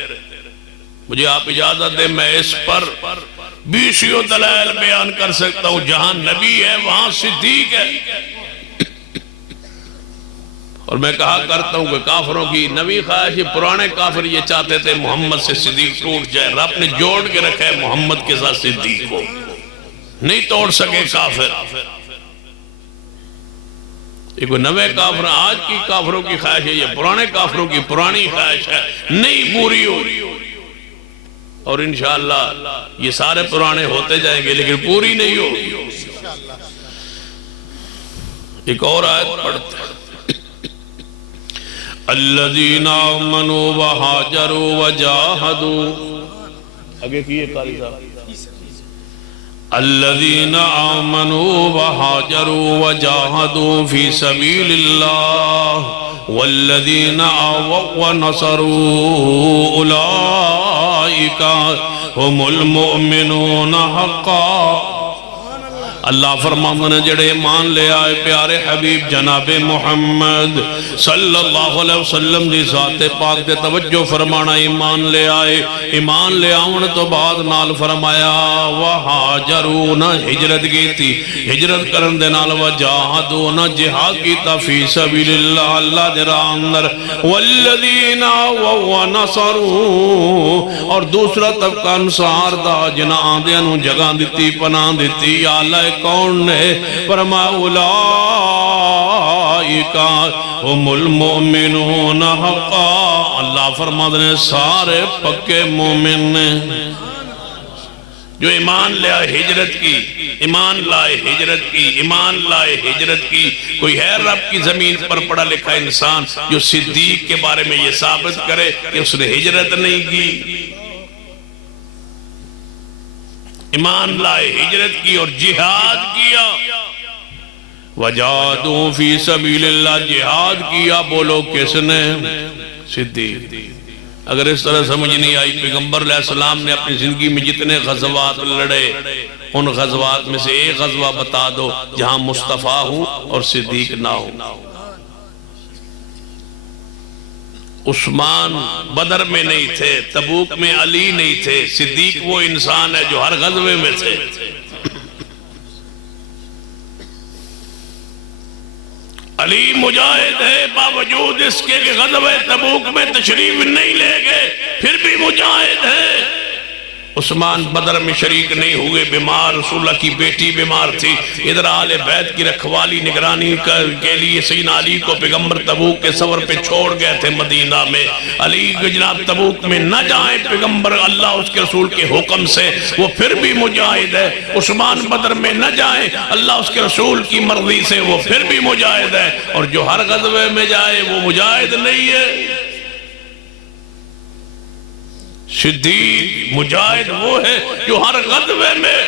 مجھے آپ اجازت دیں میں اس پر 20 دلائل بیان کر سکتا ہوں. جہاں نبی ہے وہاں صدیق ہے. اور میں کہا کرتا ہوں کہ کافروں کی نبی خواہش، پرانے کافر یہ چاہتے تھے محمد سے صدیق ٹوٹ جائے. رب نے جوڑ کے رکھا ہے محمد کے ساتھ صدیق کو، نہیں توڑ سکے کافر. یہ کوئی نوے کافر آج کی کافروں کی خواہش ہے، یہ پرانے کافروں کی پرانی خواہش ہے، نہیں پوری ہو. اور انشاءاللہ یہ سارے پرانے ہوتے جائیں گے لیکن پوری نہیں ہو. ایک اور آیت پڑھتے ہیں، الذین آمنوا وہاجروا وجاہدوا. آگے کیے قاری صاحب، الذین آمنوا وہاجروا وجاہدوا فی سبیل اللہ والذین آووا ونصروا اولئک هم المؤمنون حقا. اللہ فرماتا ہے جڑے ایمان لے آئے پیارے حبیب جناب محمد صلی اللہ علیہ وسلم دی ذات پاک دے توجہ فرمانا. ایمان لے آئے، ایمان لے آؤن تو بعد نال فرمایا وہاجرون ہجرت کی تھی، ہجرت کرن دے نال وجاہدون جہاد کی تا فی سبیل اللہ اللہ دے راہ اندر والذین ونصروا. اور دوسرا طبقہ انصار دا جنہاں دے انہوں جگہ دیتی پناہ دیتی. یا اللہ کون ہے؟ فرمایا اولئک هم المؤمنون حقا، اللہ فرماتے ہیں سارے پکے مومن ہیں جو ایمان لائے ہجرت کی، ایمان لائے ہجرت کی، ایمان لائے ہجرت کی۔ کوئی ہے رب کی زمین پر پڑھا لکھا انسان جو صدیق کے بارے میں یہ ثابت کرے کہ اس نے ہجرت نہیں کی؟ ایمان لائے ہجرت کی اور جہاد کیا، وجاہدوا فی سبیل اللہ، جہاد کیا، بولو کس نے؟ صدیق۔ اگر اس طرح سمجھ نہیں آئی، پیغمبر علیہ السلام نے اپنی زندگی میں جتنے غزوات لڑے ان غزوات میں سے ایک غزوہ بتا دو جہاں مصطفیٰ ہوں اور صدیق نہ ہوں۔ عثمان بدر میں نہیں تھے، تبوک میں علی نہیں تھے، صدیق وہ انسان ہے جو ہر غزوے میں تھے۔ علی مجاہد ہے، باوجود اس کے کہ غزوہ تبوک میں تشریف نہیں لے گئے پھر بھی مجاہد ہے۔ عثمان بدر میں شریک نہیں ہوئے، بیمار، رسول اللہ کی بیٹی بیمار تھی، ادھر آل بیت کی رکھوالی نگرانی کے لیے سیدنا علی کو پیغمبر تبوک کے سفر پہ چھوڑ گئے تھے مدینہ میں۔ علی جناب تبوک میں نہ جائیں، پیغمبر اللہ اس کے رسول کے حکم سے، وہ پھر بھی مجاہد ہے۔ عثمان بدر میں نہ جائیں، اللہ اس کے رسول کی مرضی سے، وہ پھر بھی مجاہد ہے۔ اور جو ہر غزوے میں جائے وہ مجاہد نہیں ہے۔ صدیق مجاہد وہ ہے جو ہر غزوے میں،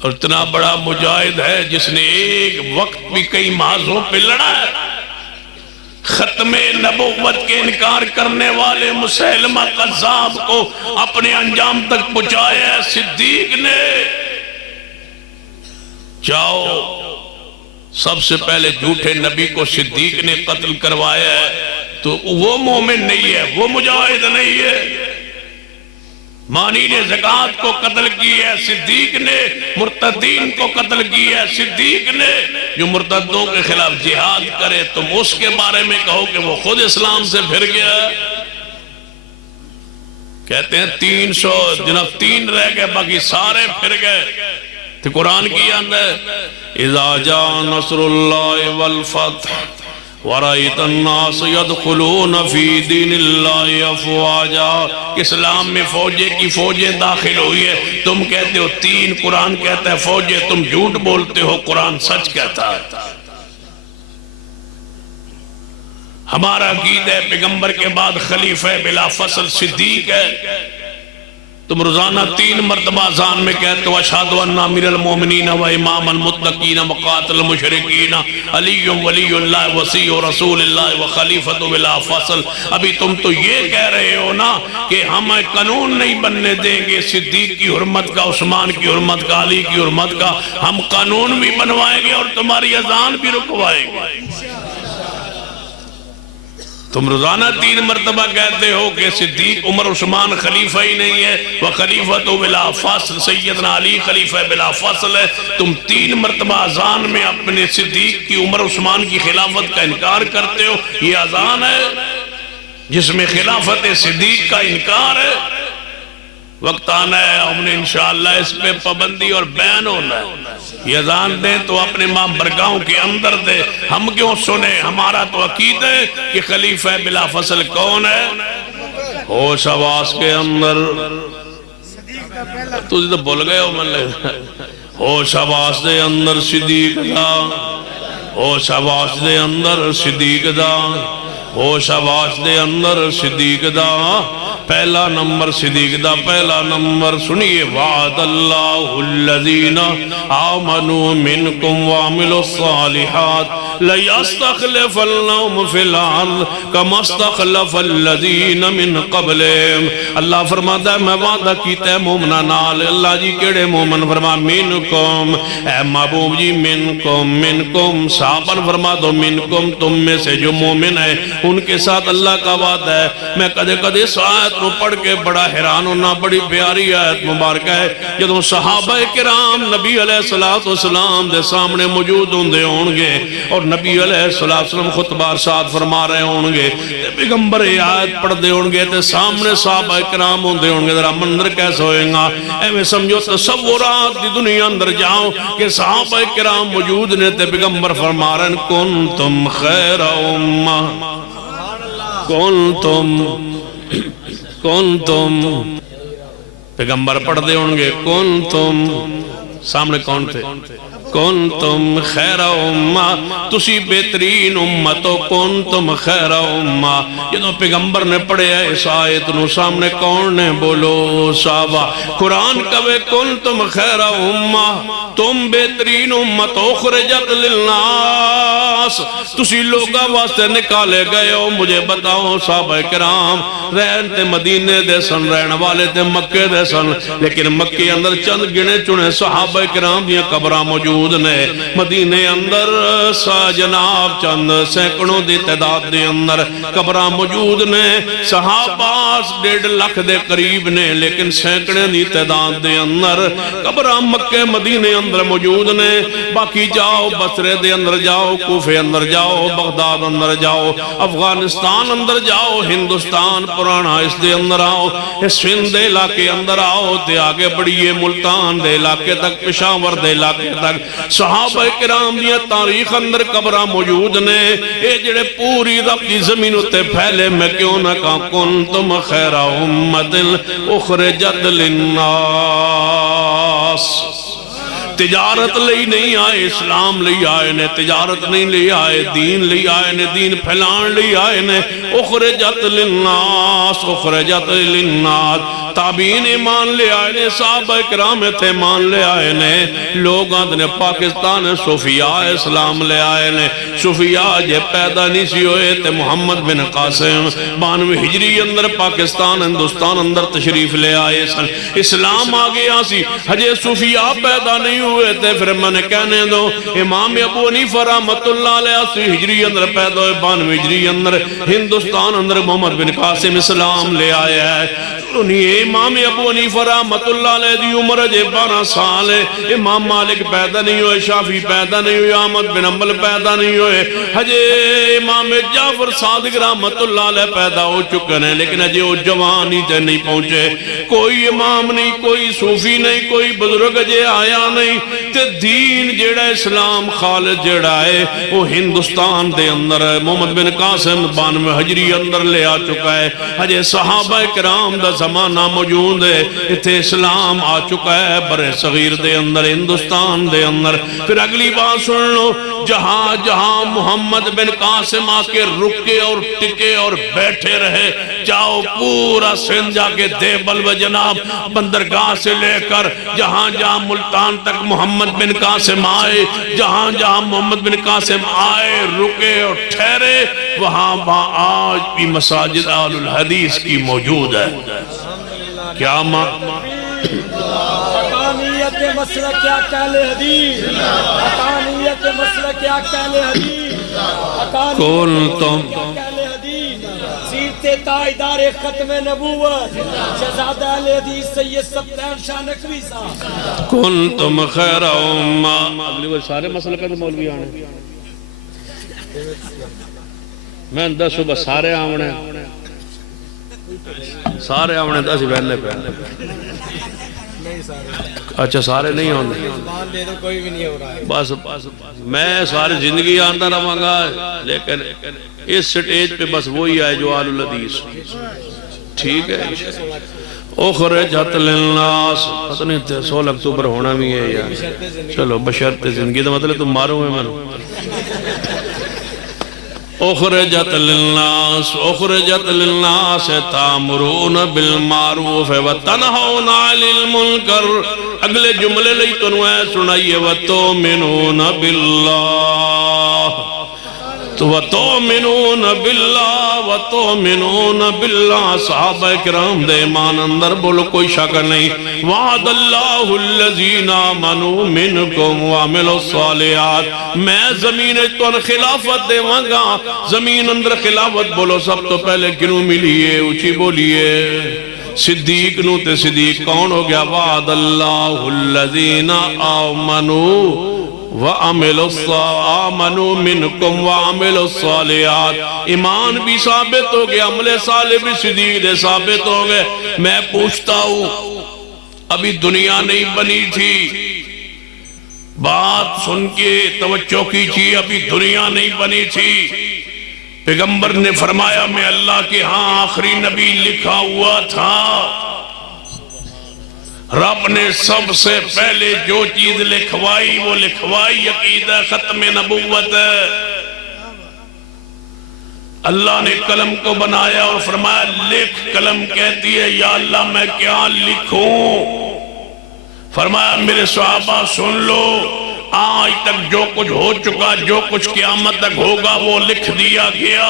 اور اتنا بڑا مجاہد ہے جس نے ایک وقت بھی کئی محاذوں پہ لڑا ہے۔ ختم نبوت کے انکار کرنے والے مسیلمہ قذاب کو اپنے انجام تک پہنچایا ہے صدیق نے۔ جاؤ، سب سے پہلے جھوٹے نبی کو صدیق نے قتل کروایا ہے، تو وہ مومن نہیں ہے، وہ مجاہد نہیں ہے۔ مانی نے زکوٰۃ کو قتل کی ہے، صدیق نے مرتدین کو قتل کی ہے، صدیق نے۔ جو مرتدوں کے خلاف جہاد کرے تم اس کے بارے میں کہو کہ وہ خود اسلام سے پھر گیا۔ کہتے ہیں 300 جناب 3 رہ گئے، باقی سارے پھر گئے۔ تو قرآن کی اندر اذا جاء نصر اللہ والفتح وَرَأَيْتَ النَّاسَ يَدْخُلُونَ فِي دِينِ اللَّهِ أَفْوَاجًا، اسلام میں فوجیں داخل ہوئی ہے، تم کہتے ہو 3، قرآن کہتا ہے فوجیں، تم جھوٹ بولتے ہو، قرآن سچ کہتا ہے۔ ہمارا عقیدہ ہے پیغمبر کے بعد خلیفہ بلا فصل صدیق ہے۔ تم روزانہ 3 مرتبہ اذان میں کہتے ہو اشہد ان امیر المومنین و امام المتقین مقاتل المشرکین علی ولی اللہ وصی رسول اللہ و خلیفۃ بلا فصل۔ ابھی تم تو یہ کہہ رہے ہو نا کہ ہم قانون نہیں بننے دیں گے صدیق کی حرمت کا، عثمان کی حرمت کا، علی کی حرمت کا، ہم قانون بھی بنوائیں گے اور تمہاری اذان بھی رکوائیں گے۔ تم روزانہ 3 مرتبہ کہتے ہو کہ صدیق عمر عثمان خلیفہ ہی نہیں ہے، وخلیفۃ بلا فصل سیدنا علی خلیفہ بلا فصل ہے۔ تم 3 مرتبہ اذان میں اپنے صدیق کی عمر عثمان کی خلافت کا انکار کرتے ہو۔ یہ اذان ہے جس میں خلافت صدیق کا انکار ہے۔ وقت آنا ہے ہم نے انشاءاللہ اس پہ پابندی اور بیان ہونا ہے۔ یہ اذان دیں تو اپنے ماں برگاہوں کے اندر دے، ہم کیوں سنیں؟ ہمارا تو عقیدہ ہے کہ خلیفہ بلا فصل کون ہے؟ ہوش حواس کے اندر تجھے تو بول گئے ہو، من لے ہوش حواس دے اندر صدیق دا، ہوش حواس دے اندر صدیق دا، ہوش حواس دے اندر صدیق دا۔ پہلا نمبر صدیق دا، پہلا نمبر سنیے، وعد اللہ الذین آمنوا منکم وعملوا الصالحات لَيَسْتَخْلِفَنَّهُمْ فِي الْأَرْضِ كَمَا اسْتَخْلَفَ الَّذِينَ مِنْ قَبْلِهِمْ۔ اللہ فرماتا ہے میں وعدہ کیتا ہے مومنہ نال۔ اللہ جی کیڑے مومن؟ فرما منکم، اے محبوب جی منکم، منکم صحابن فرما دو منکم، تم میں سے جو مومن ہے ان کے ساتھ اللہ کا وعدہ ہے۔ میں کدے کدے اس آیت نو پڑھ کے بڑا حیران ہونا، بڑی پیاری آیت مبارکہ ہے۔ جدوں صحابہ کرام نبی علیہ السلام دے سامنے موجود ہوندے ہونگے اور نبی علیہ السلام خطبہ ارشاد فرما رہے ہونگے، پیغمبر آیت پڑھ دے ہونگے تے سامنے صحابہ کرام ہوندے ہونگے، ذرا منظر کیسے ہوئے گا؟ ایویں سمجھو تصورات دی دنیا اندر جاؤ کہ صحابہ کرام موجود نے تے پیغمبر فرما رہے ہیں کنتم خیر امہ، کنتم پیغمبر پڑھ دے ہونگے کنتم، سامنے کون تھے؟ کنتم خیر امہ، تسی بہترین امتو، کنتم خیر امہ۔ جدوں پیغمبر نے پڑھے اس آیت نو سامنے کون نے بولو صحابہ، قرآن کہے کنتم خیر امہ، تم بہترین امت اخرجت للناس، تسی لوگاں واسطے نکالے گئے ہو۔ مجھے بتاؤ صحابہ کرام رہن تے مدینے دے سن، رہن والے تے مکے دے سن، لیکن مکے اندر چند گنے چنے صحابہ کرام دیاں قبراں موجود نے، مدینے اندر جناب چند سینکڑوں دی تعداد دے اندر قبراں موجود نے، صحابہ 1.5 لاکھ دے قریب نے، لیکن سینکڑے دی تعداد دے اندر قبراں مکے مدینے اندر موجود نے۔ باقی جاؤ بصرے دے اندر جاؤ، کوفے اندر جاؤ، بغداد اندر جاؤ، افغانستان اندر جاؤ، ہندوستان پرانا اس دے اندر آؤ، اس سندھ دے علاقے اندر آؤ تے آگے بڑھئے ملتان دے علاقے تک، پشاور دے علاقے تک، صحابہ کرام دیا تاریخ اندر قبرہ موجود نے۔ اے جڑے پوری رب دی زمین اتے پھیلے، میں کیوں نہ کہا کنتم خیر امت اخرجت للناس۔ تجارت لئی نہیں آئے، اسلام لئی آئے نے، تجارت نہیں لئی آئے، دین لئی آئے نے، دین پھیلان لئی آئے نے۔ اخرجت للناس، اخرجت للناس، تابعین ایمان لے آئے نے، صحابہ کرام تھے ایمان لے آئے نے، لوگ آدھنے پاکستان صوفیاء اسلام لے آئے نے۔ صوفیاء جے پیدا نہیں سی ہوئے تے محمد بن قاسم 92 ہجری اندر پاکستان ہندوستان اندر تشریف لے آئے سن، اسلام آگیا سی، ہجے صوفیاء پیدا نہیں ہوئے تھے۔ پھر میں نے کہنے دو امام ابو حنیفہ رحمت اللہ علیہ 80 ہجری اندر پیدا ہوئے، 92 ہجری اندر ہندوستان اندر محمد بن قاسم اسلام لے آئے ہے۔ انہیں امام ابو حنیفہ رحمت اللہ علیہ دی عمر 12 سال ہے، امام مالک پیدا نہیں ہوئے، شافعی پیدا نہیں ہوئے، احمد بن حنبل پیدا نہیں ہوئے، ہجے امام جعفر صادق رحمت اللہ علیہ پیدا ہو چکے ہیں، لیکن ہجے وہ جوانی تے نہیں پہنچے۔ کوئی امام نہیں، کوئی صوفی نہیں، کوئی بزرگ ہجے آیا نہیں، تے دین جیڑا اسلام خالد جیڑا ہے وہ ہندوستان دے اندر محمد بن قاسم 92 ہجری اندر لے آ چکا ہے۔ ہجے صحابہ کرام دا زمانہ موجود ہے، اتھے اسلام آ چکا ہے برے صغیر دے اندر، ہندوستان دے اندر۔ پھر اگلی بات سن لو، جہاں جہاں محمد بن قاسم آ کے رکے اور ٹکے اور بیٹھے رہے، جاؤ پورا سندھ جا کے دیوبند و جناب بندرگاہ سے لے کر جہاں جہاں ملتان تک محمد بن قاسم آئے، جہاں جہاں محمد بن قاسم آئے رکے اور ٹھہرے، وہاں آج بھی مساجد اہل الحدیث کی موجود ہے۔ کیا حقانیت مسلک اہل حدیث، حقانیت مسلک اہل حدیث، کون تم اہل حدیث، سیرت تاجدار ختم نبوت شہزادہ اہل حدیث سید سبطین شاہ نقوی صاحب۔ کون تم خیر امہ، اگلی وہ سارے مسئلہ کا تو مولوی آنے، میں اندر صبح سارے آمنے دس ہی پہلے اچھا سارے نہیں ہوندے، بس میں ساری زندگی آندہ رہاں گا، لیکن اس سٹیج پہ بس وہی آئے جو آل الحدیث، ٹھیک ہے۔ اخرجت للناس، پتہ نہیں 16 اکتوبر ہونا بھی ہے یا چلو بشرط زندگی تو مطلب تم مارو میں اخرجت للناس، اخرجت للناس تامرون بالمعروف وتنہون عن المنکر۔ اگلے جملے لئی تنویں سنائیے وتؤمنون باللہ، تو وَتُؤْمِنُونَ بِاللَّهِ وَتُؤْمِنُونَ بِاللَّهِ صحابہ کرام دے ایمان اندر بولو کوئی شک نہیں وعد اللہ الذین آمنوا منکم وعملوا الصالحات میں زمین تو خلافت دے وانگا زمین اندر خلافت بولو سب تو پہلے کنوں ملیے اچھی بولیے صدیق نو تے صدیق کون ہو گیا وعد اللہ الذین آمنوا آمنوا منکم وعملوا الصالحات ایمان بھی ثابت ہو گیا عمل صالح بھی صدیق ثابت ہو گئے میں پوچھتا ہوں ابھی دنیا نہیں بنی تھی بات سن کے توجہ کیجیے ابھی دنیا نہیں بنی تھی پیغمبر نے فرمایا میں اللہ کے ہاں آخری نبی لکھا ہوا تھا رب نے سب سے پہلے جو چیز لکھوائی وہ لکھوائی عقیدہ ختم نبوت اللہ نے قلم کو بنایا اور فرمایا لکھ قلم کہتی ہے یا اللہ میں کیا لکھوں فرمایا میرے صحابہ سن لو آج تک جو کچھ ہو چکا جو کچھ قیامت تک ہوگا وہ لکھ دیا گیا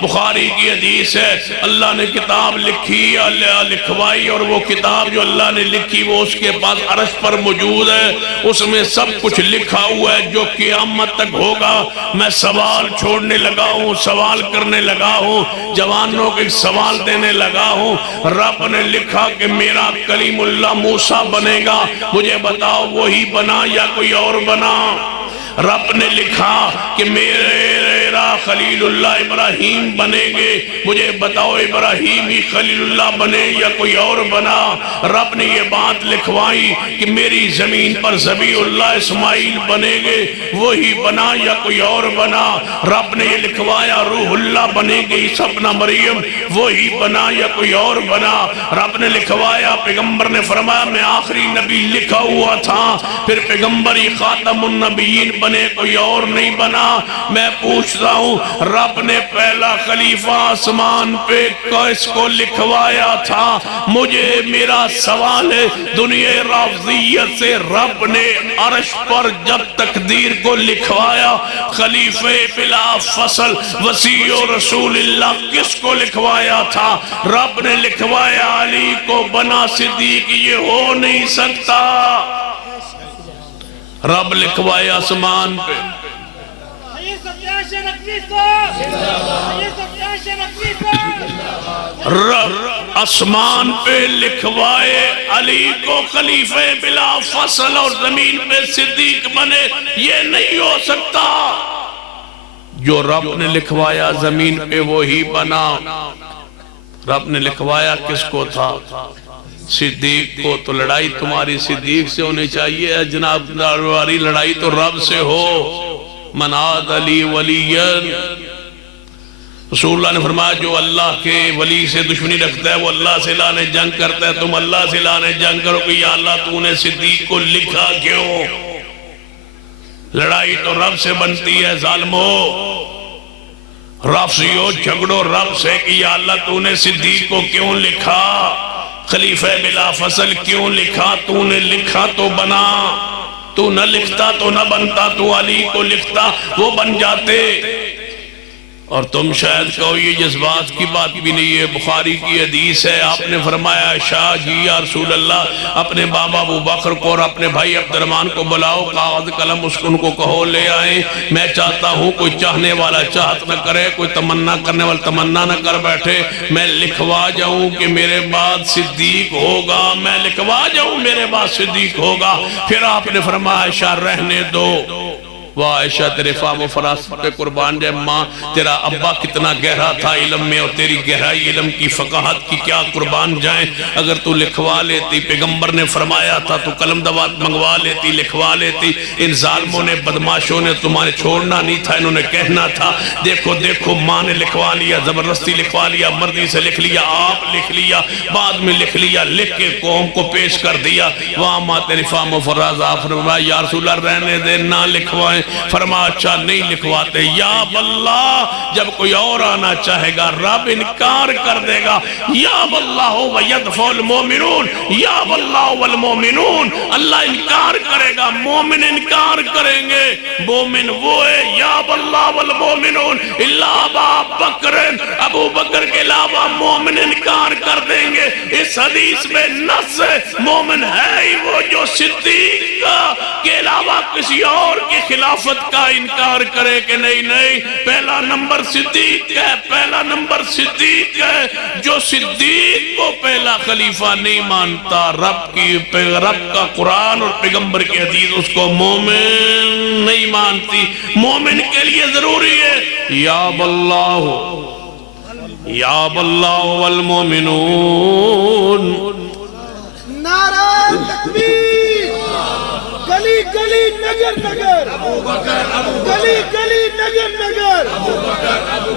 بخاری کی حدیث ہے اللہ نے کتاب لکھی اللہ لکھوائی اور وہ کتاب جو اللہ نے لکھی وہ اس کے پاس عرش پر موجود ہے اس میں سب کچھ لکھا ہوا ہے جو قیامت تک ہوگا میں سوال چھوڑنے لگا ہوں سوال کرنے لگا ہوں جوانوں کو ایک سوال دینے لگا ہوں رب نے لکھا کہ میرا کلیم اللہ موسیٰ بنے گا مجھے بتاؤ وہی بنا یا کوئی اور بنا رب نے لکھا کہ میرا خلیل اللہ ابراہیم بنے گے مجھے بتاؤ ابراہیم ہی خلیل اللہ بنے یا کوئی اور بنا رب نے یہ بات لکھوائی کہ میری زمین پر ذبیح اللہ اسماعیل بنے گے وہی بنا یا کوئی اور بنا رب نے یہ لکھوایا روح اللہ بنے گے عیسیٰ ابن مریم وہی بنا یا کوئی اور بنا رب نے لکھوایا پیغمبر نے فرمایا میں آخری نبی لکھا ہوا تھا پھر پیغمبر ہی خاتم النبیین بنے کوئی اور نہیں بنا میں پوچھتا ہوں رب نے پہلا خلیفہ آسمان پہ کس کو لکھوایا تھا مجھے میرا سوال ہے دنیا رافضیت سے رب نے عرش پر جب تقدیر کو لکھوایا خلیفہ بلا فصل وسیع رسول اللہ کس کو لکھوایا تھا رب نے لکھوایا علی کو بنا صدیق یہ ہو نہیں سکتا رب لکھوایا آسمان پہ رب آسمان پہ لکھوائے علی کو خلیفہ بلا فصل اور زمین پہ صدیق بنے یہ نہیں ہو سکتا جو رب نے لکھوایا زمین پہ وہی بنا رب نے لکھوایا کس کو تھا صدیق کو تو لڑائی تمہاری صدیق سے ہونی چاہیے جناب دارواری لڑائی تو رب سے ہو مناد علی ولیین رسول اللہ نے فرمایا جو اللہ کے ولی سے دشمنی رکھتا ہے وہ اللہ سے لانے جنگ کرتا ہے تم اللہ سے لانے جنگ کرو کہ یا اللہ تو نے صدیق کو لکھا کیوں لڑائی تو رب سے بنتی ہے ظالمو رافضیو جھگڑو رب سے کہ یا اللہ تو نے صدیق کو کیوں لکھا خلیفہ بلا فصل کیوں لکھا تو نے لکھا تو بنا تو نہ لکھتا تو نہ بنتا تو علی کو لکھتا وہ بن جاتے اور تم شاید کہو یہ جذبات کی بات بھی نہیں ہے بخاری کی حدیث ہے آپ نے فرمایا شاہ جی یا رسول اللہ اپنے بابا ابو بکر کو اور اپنے بھائی عبد الرحمن کو بلاؤ کاغذ قلم اس ان کو کہو لے آئیں میں چاہتا ہوں کوئی چاہنے والا چاہت نہ کرے کوئی تمنا کرنے والا تمنا نہ کر بیٹھے میں لکھوا جاؤں کہ میرے بعد صدیق ہوگا میں لکھوا جاؤں میرے بعد صدیق ہوگا پھر آپ نے فرمایا شاہ رہنے دو واہ عائشہ تیرے فام و فراست پہ قربان جائے ماں تیرا ابا کتنا گہرا تھا علم میں اور تیری گہرائی علم کی فقاہت کی کیا قربان جائیں اگر تو لکھوا لیتی پیغمبر نے فرمایا تھا تو قلم دوات منگوا لیتی لکھوا لیتی ان ظالموں نے بدماشوں نے تمہارے چھوڑنا نہیں تھا انہوں نے کہنا تھا دیکھو دیکھو ماں نے لکھوا لیا زبردستی لکھوا لیا مرضی سے لکھ لیا آپ لکھ لیا بعد میں لکھ لیا لکھ کے قوم کو پیش کر دیا وہاں ماں تیری فام و فراز آپ فرمایا یا رسول اللہ رہنے دے نہ لکھوائیں فرما اچھا نہیں لکھواتے. یا اللہ جب کوئی اور آنا چاہے گا رب انکار کر دے گا. یا اللہ ویدفع المومنون، یا اللہ والمومنون، اللہ انکار کرے گا، مومن انکار کریں گے. مومن وہ ہے یا اللہ والمومنون الا ابا بکر، ابو بکر کے علاوہ مومن انکار کر دیں گے. اس حدیث میں نص ہے مومن ہے ہی وہ جو صدیق کے علاوہ کسی اور کی خلافت کا انکار کرے کہ نہیں نہیں پہلا نمبر صدیق ہے، پہلا نمبر صدیق ہے. جو صدیق کو پہلا خلیفہ نہیں مانتا، رب کا قرآن اور پیغمبر کی حدیث اس کو مومن نہیں مانتی. مومن کے لیے ضروری ہے یا اللہ والمومنون. نعرہ تکبیر، گلی گلی نگر نگر، گلی گلی نگر نگر،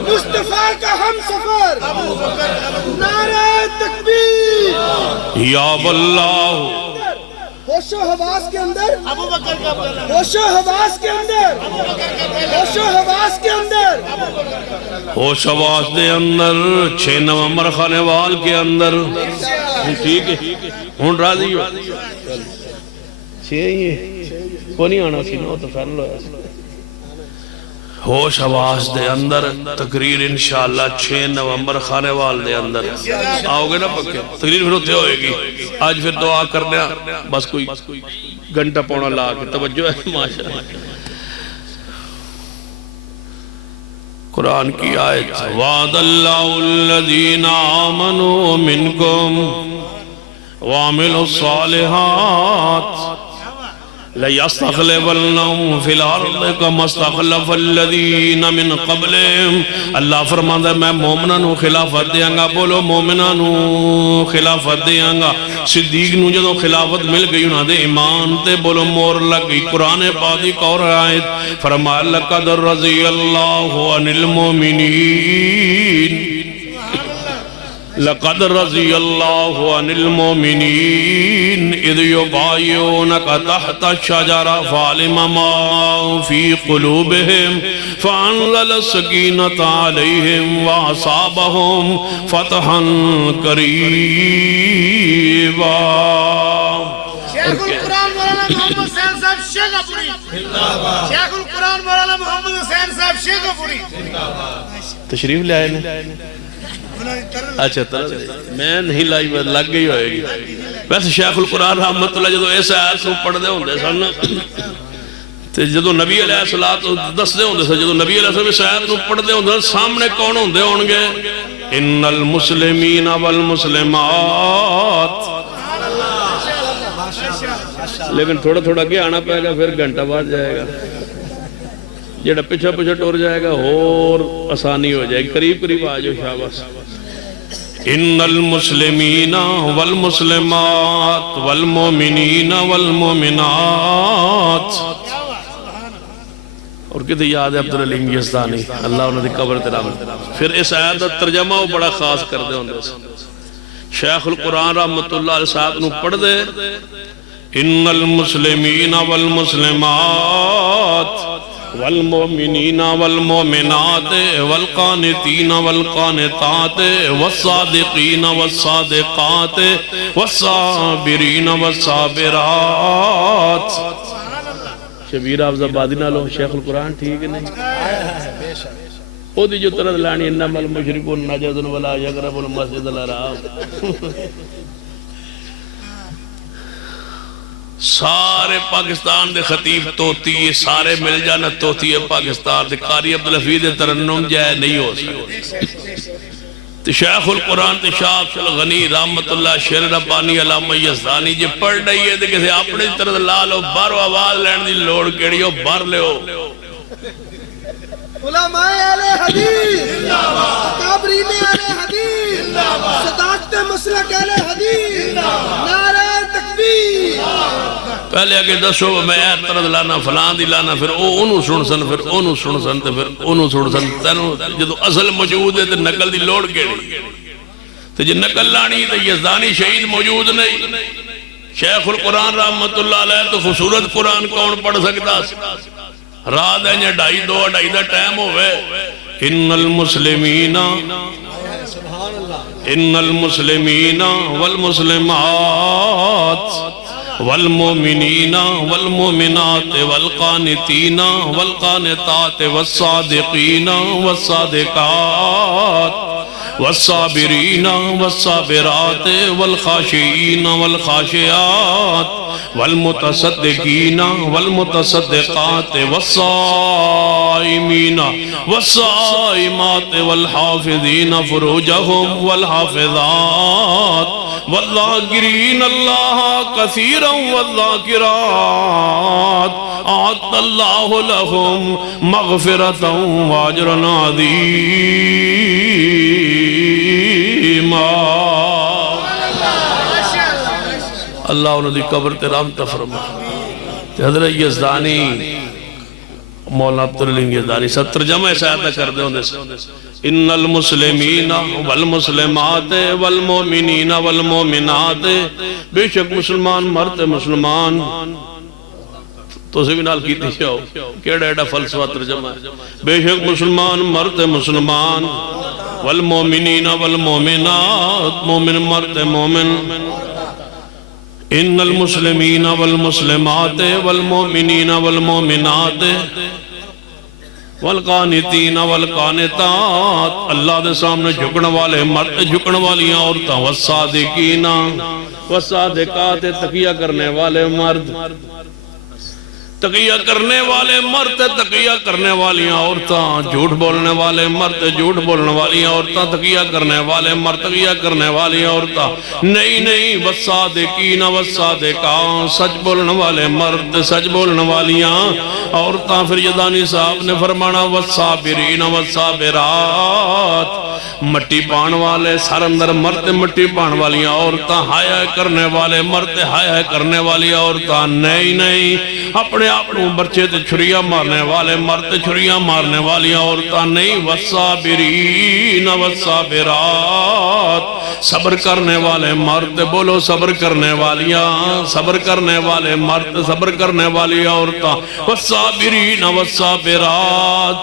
مصطفیٰ کا ہم سفر. نعرہ تکبیر. یا اللہ ہوش و حواس کے اندر، ہوش و حواس کے اندر، ہوش و حواس کے اندر، ہوش حواس دے اندر 6 نومبر خانوال کے اندر. ٹھیک ہے ہون راضی ہو 6 ہی ہے کو نہیں آنا سی نو تو فیل ہویا. ہوش حواس دے اندر تقریر انشاءاللہ 6 نومبر خانوال دے اندر. آؤ گے نا پکے تقریر پھر ہوتے ہوئے گی. آج پھر دعا کرنے بس کوئی گھنٹہ پونا لا کے توجہ ہے ماشاءاللہ. قرآن کی آیت وعد اللہ الذین آمنوا منکم وعملوا الصالحات لَيَسْتَخْلِفَنَّهُمْ فِي الْأَرْضِ كَمَا اسْتَخْلَفَ الَّذِينَ مِنْ قَبْلِهِمْ. اللہ فرماتا ہے میں مومنہ نو خلافت دیاں گا. بولو مومنہ نو خلافت دیاں گا. صدیق نو جدو خلافت مل گئی انہاں دے ایمان تے بولو مور لگ گئی. قرآن پاک دی اور آیت فرمایا لَقَدْ رَضِيَ اللَّهُ عَنِ الْمُؤْمِنِينَ لقد رضي الله عن المؤمنين إذ يبايعونك تحت الشجرة فعلم ما في قلوبهم فأنزل السكينة عليهم وأصابهم فتحا قريبا. شیخ القرآن مولانا محمد حسین صاحب شیخپوری، شیخ القرآن مولانا محمد حسین صاحب شیخپوری. تشریف لے آئے نے اچھا میں نہیں لائی لگ گئی ہوئے گی. ویسے شیخ القرآن رحمت اللہ جدو اس آیت کو پڑھ دے ہوندے سن تے جدو نبی علیہ الصلوۃ دس دے ہوندے سن جدو نبی علیہ الصلوۃ اس آیت کو پڑھ دے ہوندے سامنے کون ہوندے ہون گے ان المسلمین والمسلمات. لیکن تھوڑا تھوڑا اگے آنا پائے گا پھر گھنٹہ بعد جائے گا. جڑا پیچھے پیچھے ٹور جائے گا اور آسانی ہو جائے گی. قریب قریب آ جاؤ شاباش. ان المسلمین والمسلمات والمومنین والمومنات. اور کہتے یاد ہے عبدالعلیم یزدانی اللہ انہوں نے قبر ترام. پھر اس آیت کا ترجمہ وہ بڑا خاص کر دے ہوندے. شیخ القرآن رحمت اللہ علیہ صاحب نو پڑھ دے ان المسلمین والمسلمات والمؤمنین والمؤمنات والقانتین والقانتات والصادقین والصادقات والصابرین والصابرات. شبیر حافظ آبادی نالو شیخ القرآن ٹھیک نہیں او دی جو طرح لانی انما المشرکون نجس ولا یقرب المسجد الحرام. سارے پاکستان دے خطیب توتی یہ سارے مل جانا توتی ہے پاکستان دے. قاری عبدالحفیظ ترنم جائے نہیں ہو سکتے. شیخ القرآن تے شاہ عبد الغنی رحمت اللہ شیر ربانی علامہ یزدانی جے پڑھ رہی ہے تے کسی اپنے طرح لا لو بارو آواز لین دی لوڑ کیڑی ہو بار لے ہو. علماء اہل حدیث اکابرین اہل حدیث صداقت مسلک اہل حدیث نعرہ تکبیر. پہلے اگے دسو میں طرح لانا فلان دی لانا پھر انہوں سن سن پھر انہوں سن سن پھر انہوں سن سن تینوں جدو اصل موجود ہے تو نقل دی لوڑ کیڑی تو جی نقل لانی تو یزدانی شہید موجود نہیں. شیخ القرآن رحمت اللہ علیہ تو خوبصورت قرآن کون پڑھ سکتا رات ہے یا ڈھائی دو ڈھائی دا ٹائم ہوئے ان المسلمین والمسلمات والمؤمنین والمؤمنات والقانتین والقانتات والصادقین والصادقات والصابرین والصابرات والخاشعین والخاشعات والمتصدقین والمتصدقات والصائمین والصائمات والحافظین فروجہم والحافظات والذاکرین اللہ کثیرا والذاکرات اعد اللہ لہم مغفرتا واجرا عظیما۔ اللہ انہوں دی قبر تے رحمت فرما۔ حضرت یزدانی مولانا عبدالعلیم یزدانی سب ترجمہ ایسا آتا کر دے ہوندے سے ان المسلمین والمسلمات والمؤمنین والمؤمنات، بے شک مسلمان مرد مسلمان تو سے بھی نال کی تیشاؤ کیڑا ایڈا فلسفہ ترجمہ ہے، بے شک مسلمان مرد مسلمان والمؤمنین والمؤمنات، مومن مرد مومن، ان المسلمین والمسلمات والمؤمنین والمؤمنات والقانتین والقانتات، اللہ دے سامنے جھکن والے مرد جھکن والیاں عورتاں، والصادقین والصادقات، تقیہ کرنے والے مرد تقیہ کرنے والے مرد، تقیہ کرنے والیاں عورتاں، جھوٹ بولنے والے مرد جھوٹ بولنے والیاں عورتاں، تقیہ کرنے والے مرد تقیہ کرنے والیاں عورتاں، نہیں والصادقین والصادقات، سچ بولنے والے مرد سچ بولنے والیاں عورتاں۔ پھر یزدانی صاحب نے فرمانا والصابرین والصابرات، مٹی پان والے سر اندر مرد مٹی پان والیاں عورتاں، حیا کرنے والے مرد حیا کرنے والی عورتاں، نہیں اپنے آپ کو برچے تے چھریاں مارنے والے مرد چھریاں مارنے والی عورتاں، نہیں والصابرین والصابرات، صبر کرنے والے مرد، بولو صبر کرنے والیاں، صبر کرنے والے مرد صبر کرنے والی عورتاں، والصابرین والصابرات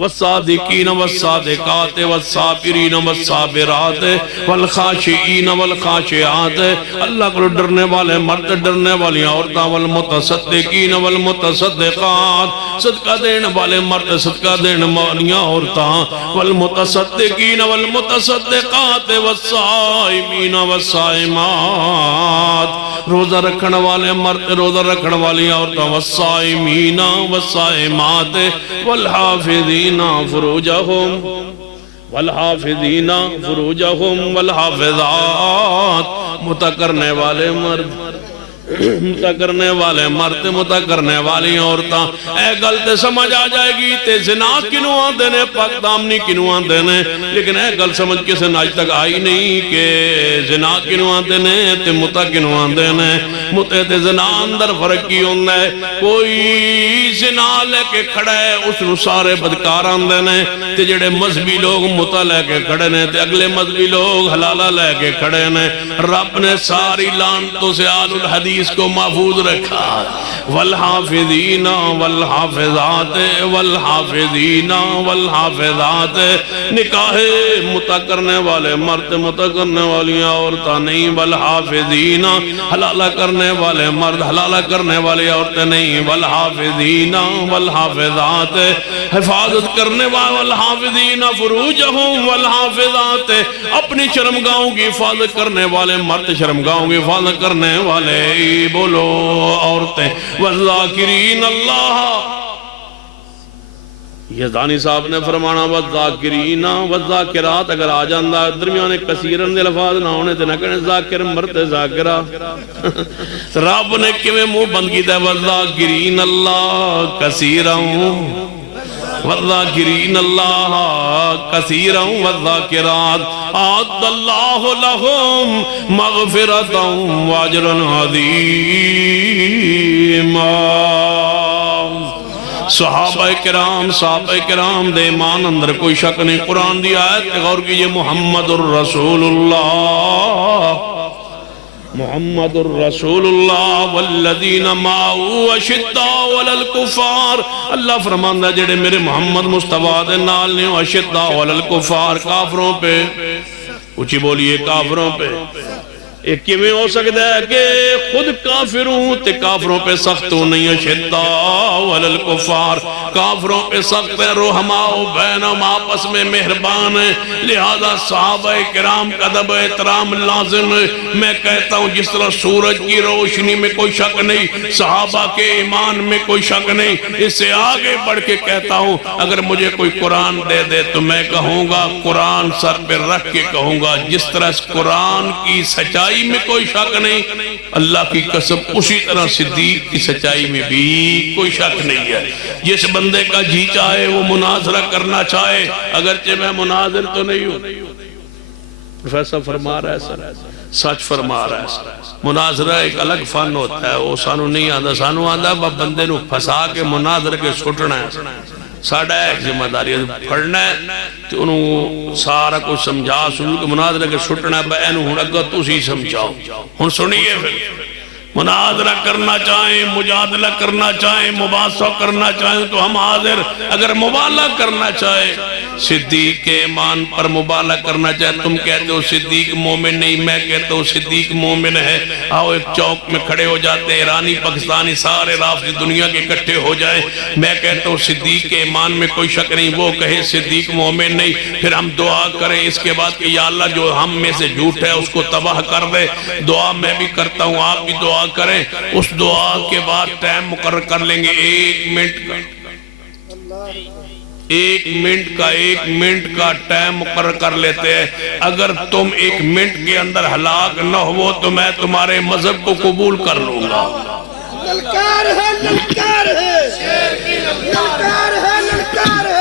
والصادقین والصادقات والصابرین والصابرات والخاشعین والخاشعات، اللہ کو ڈرنے والے مرد ڈرنے والی عورتاں، والمتصدقین والمتصدقات، صدقہ دینے والے مرد صدقہ دینے والی عورتاں، والمتصدقین والمتصدقات والصائمین والصائمات، روزہ رکھنے والے مرد روزہ رکھنے والی عورتاں، والصائمین والصائمات والحافظین فروجہم والحافظین فروجہم والحافظات، متع کرنے والے مرد متع کرنے والے مرد متع کرنے والی عورتاں۔ اے گل سمجھ آ جائے گی تے زنا کنوں آندے نے، پاک دامنی کنوں آندے نے، لیکن اے گل سمجھ کسے آج تک آئی نہیں کہ زنا کنوں آندے نے تے متع کنوں آندے نے۔ متع تے زنا اندر فرق کی ہوندہ ہے، کوئی زنا لے کے کھڑا ہے اس نو سارے بدکار آندے نے، تے جڑے مذہبی لوگ متع لے کے کھڑے نے تے اگلے مذہبی لوگ حلالہ لے کے کھڑے نے۔ رب نے ساری لعنتوں سے آل الحدیث اس کو محفوظ رکھا، والحافظین والحافظات والحافظین والحافظات، نکاح متع کرنے والے مرد متع کرنے والی عورتیں نہیں، والحافظین حلالہ کرنے والے مرد حلالہ کرنے والی عورتیں نہیں، والحافظین والحافظات حفاظت کرنے والے، والحافظین فروجہم والحافظات، اپنی شرمگاہوں کی حفاظت کرنے والے مرد شرمگاہوں کی حفاظت کرنے والے، بولو عورتیں، والذاکرین اللہ، یزدانی صاحب نے فرمانا والذاکرین والذاکرات، اگر آ جاندہ درمیانے کثیرن دے لفاظ نہ ہونے تے نہ کہنے ذاکر مرد ذاکرہ، رب نے کیویں منہ بند کیتا ہے، والذاکرین اللہ کثیرن والذاکرین اللہ کثیرا والذاکرات اعد اللہ لہم مغفرتا واجرا عظیما۔ صحابہ کرام دے ایمان اندر کوئی شک نہیں، قرآن دی آیت غور کیجئے، محمد الرسول اللہ محمد الرسول اللہ والذین معه اشداء علی الکفار. اللہ فرماندا جڑے میرے محمد مصطفیٰ دے نال نے اشداء علی الکفار، کافروں پہ. اونچی بولیے، کافروں پہ. ایک کیویں ہو سکتا ہے کہ خود کافر ہوں تے کافروں پہ سخت ہوں نہیں؟ اشداء علی الکفار، کافروں پہ سخت ہے، رحماء بینہم، آپس میں مہربان ہے. لہذا صحابہ کرام کا ادب احترام لازم ہے. میں کہتا ہوں جس طرح سورج کی روشنی میں کوئی شک نہیں، صحابہ کے ایمان میں کوئی شک نہیں. اس سے آگے بڑھ کے کہتا ہوں اگر مجھے کوئی قرآن دے دے تو میں کہوں گا، قرآن سر پہ رکھ کے کہوں گا جس طرح اس قرآن کی سچائی میں کوئی شک نہیں، اللہ کی قسم اسی طرح صدیق کی سچائی میں بھی کوئی شک نہیں ہے. جس بندے کا جی چاہے وہ مناظرہ کرنا چاہے، اگرچہ میں مناظر تو نہیں ہوں. پروفیسر فرما رہا ہے سر، سچ فرما رہا ہے سر. مناظرہ ایک الگ فن ہوتا ہے، وہ سانو نہیں آندا. سانو آندا بندے نو پھسا کے مناظر کے سٹنا ہے. ساڑھا ایک ذمہ داری پڑھنا ہے تو انہوں سارا کچھ سمجھا سنو کہ مناظرہ کے سٹنا ہے. اینو ہن اگا تسی سمجھاؤ. ہن سنیے پھر مناظرہ کرنا چاہیں، مجادلہ کرنا چاہیں، مباحثہ کرنا چاہیں تو ہم حاضر. اگر مبالغہ کرنا چاہے، صدیق کے ایمان پر مبالغہ کرنا چاہے، تم کہتے ہو صدیق مومن نہیں، میں کہتا ہوں صدیق مومن ہے. آؤ ایک چوک میں کھڑے ہو جاتے ہیں، ایرانی پاکستانی سارے رافضی دنیا کے اکٹھے ہو جائیں. میں کہتا ہوں صدیق کے ایمان میں کوئی شک نہیں، وہ کہے صدیق مومن نہیں. پھر ہم دعا کریں اس کے بعد کہ یا اللہ جو ہم میں سے جھوٹ ہے اس کو تباہ کر دے. دعا میں بھی کرتا ہوں، آپ بھی دعا کریں. اس دعا کے بعد ٹائم مقرر کر لیں گے 1 منٹ کا. 1 منٹ کا ٹائم مقرر کر لیتے ہیں. اگر تم 1 منٹ کے اندر ہلاک نہ ہو تو میں تمہارے مذہب کو قبول کر لوں گا. للکار ہے، للکار ہے، للکار ہے، للکار ہے.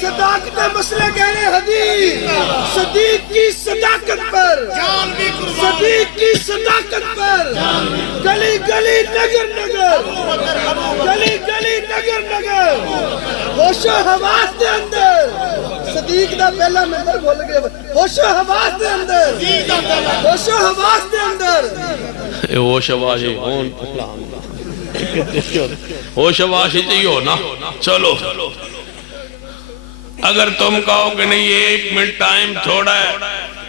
صداقت مسلک اہل حدیث، صدیق کی صداقت پر، صدیق کی صداقت پر، گلی گلی نگر نگر، گلی گلی نگر نگر، ہوش و حواس دے اندر صدیق دا پہلا ممبر بول گئے. ہوش و حواس دے اندر، ہوش و حواس دے اندر. ہوش واجی ہون ہوش واجی چاہیے نا. چلو اگر تم کہو کہ نہیں 1 منٹ ٹائم تھوڑا ہے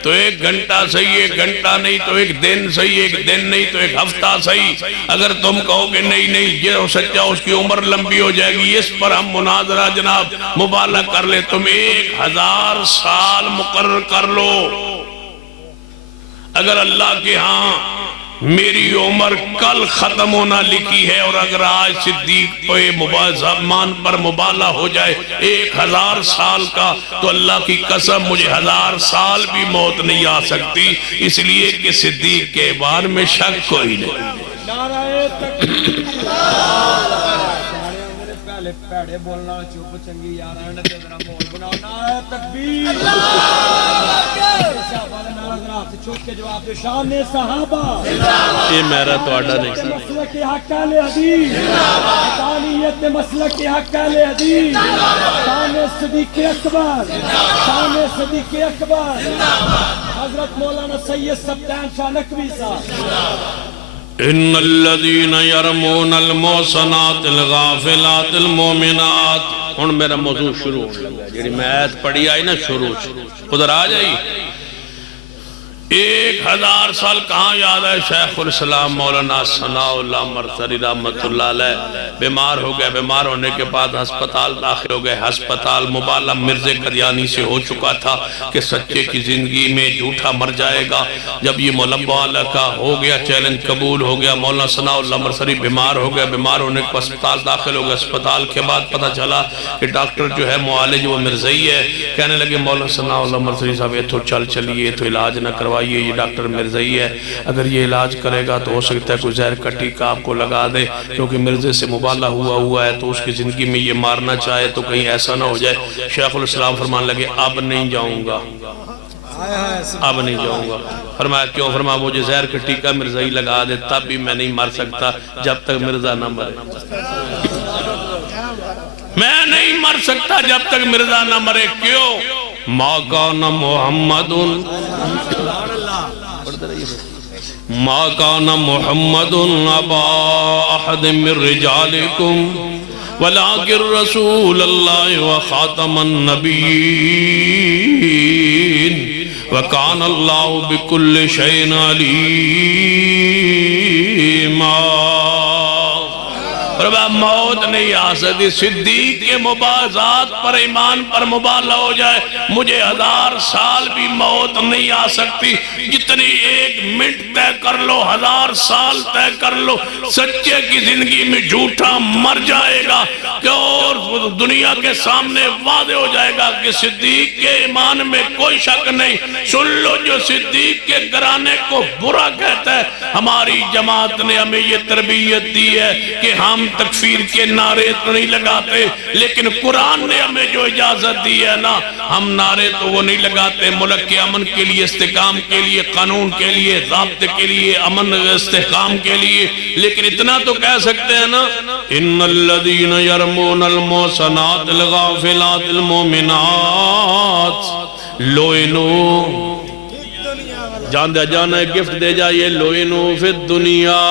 تو 1 گھنٹہ صحیح، 1 گھنٹہ نہیں تو 1 دن صحیح، 1 دن نہیں تو 1 ہفتہ صحیح. اگر تم کہو کہ نہیں یہ سچا اس کی عمر لمبی ہو جائے گی، اس پر ہم مناظرہ جناب مبالغہ کر لیں، تم 1000 سال مقرر کر لو. اگر اللہ کے ہاں میری عمر کل ختم ہونا لکھی ہے اور اگر آج صدیق پہ زمان پر مبالغہ ہو جائے 1000 سال کا تو اللہ کی قسم مجھے 1000 سال بھی موت نہیں آ سکتی، اس لیے کہ صدیق کے بارے میں شک کوئی نہیں. نعرہ تکبیر. پہلے پیڑے بولنا چوپ چنگی یار ہے تے ذرا مول بناؤ. نعرہ تکبیر. صحابہ نے نعرہ ذرا ہاتھ چوک کے جواب دے. شان صحابہ یہ میرا تو آڈا نہیں سر. مسلک حق اہل حدیث، حقانیت مسلک حق اہل حدیث، شان صدیق اکبر، شان صدیق اکبر حضرت مولانا سید سبطین شاہ نقوی صاحب. ان الذين يرمون المحصنات الغافلات المؤمنات. ہن میرا موضوع شروع ہونے لگا. جڑی میں آیت پڑھی آئی نا شروع ادھر آ جائی. 1000 سال کہاں یاد ہے؟ شیخ الاسلام مولانا ثناء اللہ مرسری رحمت اللہ علیہ بیمار ہو گئے. بیمار ہونے کے بعد ہسپتال داخل ہو گئے. ہسپتال مبالغہ مرزا قادیانی سے ہو چکا تھا کہ سچے کی زندگی میں جھوٹا مر جائے گا. جب یہ مبالغہ کا ہو گیا، چیلنج قبول ہو گیا، مولانا ثناء اللہ مرسری بیمار ہو گئے. بیمار ہونے کے بعد ہسپتال داخل ہو گئے. ہسپتال کے بعد پتہ چلا کہ ڈاکٹر جو ہے معالج وہ مرزائی ہے. کہنے لگے مولانا ثناء اللہ مرسری صاحب یہ تو چلیے تو علاج نہ کروائیے، یہ ڈاکٹر مرزائی ہے، اگر یہ علاج کرے گا تو ہو سکتا ہے کوئی زہر کٹی کا آپ کو لگا دے، کیونکہ مرزے سے مبالغہ ہوا ہے تو اس کی زندگی میں یہ مارنا چاہے تو کہیں ایسا نہ ہو جائے. شیخ الاسلام فرمان لگے اب نہیں جاؤں گا، اب نہیں جاؤں گا. فرمایا کیوں؟ فرمایا مجھے زہر کٹی کا مرزائی لگا دے تب بھی میں نہیں مر سکتا جب تک مرزا نہ مرے. میں نہیں مر سکتا جب تک مرزا نہ مرے. کیوں؟ ما کان محمد ما كان محمد أبا أحد من رجالكم ولكن رسول الله وخاتم النبيين وكان الله بكل شيء عليما. موت نہیں آ سکتی. صدیق کے مباحثات پر ایمان پر مبالغہ ہو جائے مجھے 1000 سال بھی موت نہیں آ سکتی. جتنی 1 منٹ طے کر لو 1000 سال طے کر لو. سچے کی زندگی میں جھوٹا مر جائے گا اور دنیا کے سامنے واضح ہو جائے گا کہ صدیق کے ایمان میں کوئی شک نہیں. سن لو جو صدیق کے گھرانے کو برا کہتا ہے. ہماری جماعت نے ہمیں یہ تربیت دی ہے کہ ہم تکفیر کے نعرے تو نہیں لگاتے لیکن قرآن نے ہمیں جو اجازت دی ہے نا ہم نعرے تو وہ نہیں لگاتے. ملک کے امن کے لیے استحکام کے لیے قانون کے لیے ضابطے کے لیے امن استحکام کے لیے. لیکن اتنا تو کہہ سکتے ہیں نا ان الذین یرمون المحصنات الغافلات المؤمنات لعنوا. جان دیا جانا ہے گفٹ دے جائیے. لعنوا فی الدنیا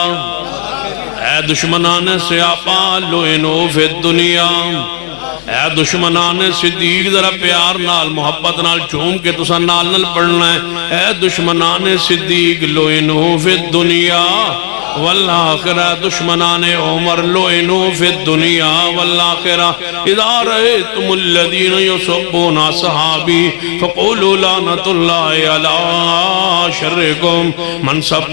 اے دشمنان سیاپا لعنوا فی الدنیا. اے دشمنان صدیق ذرا پیار نال محبت نال چوم کے تسا نال نال پڑھنا ہے. اے دشمنان صدیق لعنوا فی الدنیا والآخرہ. دشمنان عمر لعنوا فی الدنیا والآخرہ. اذا رأیتم الذین یسبون صحابی فقولوا لعنت اللہ علی شرکم من سب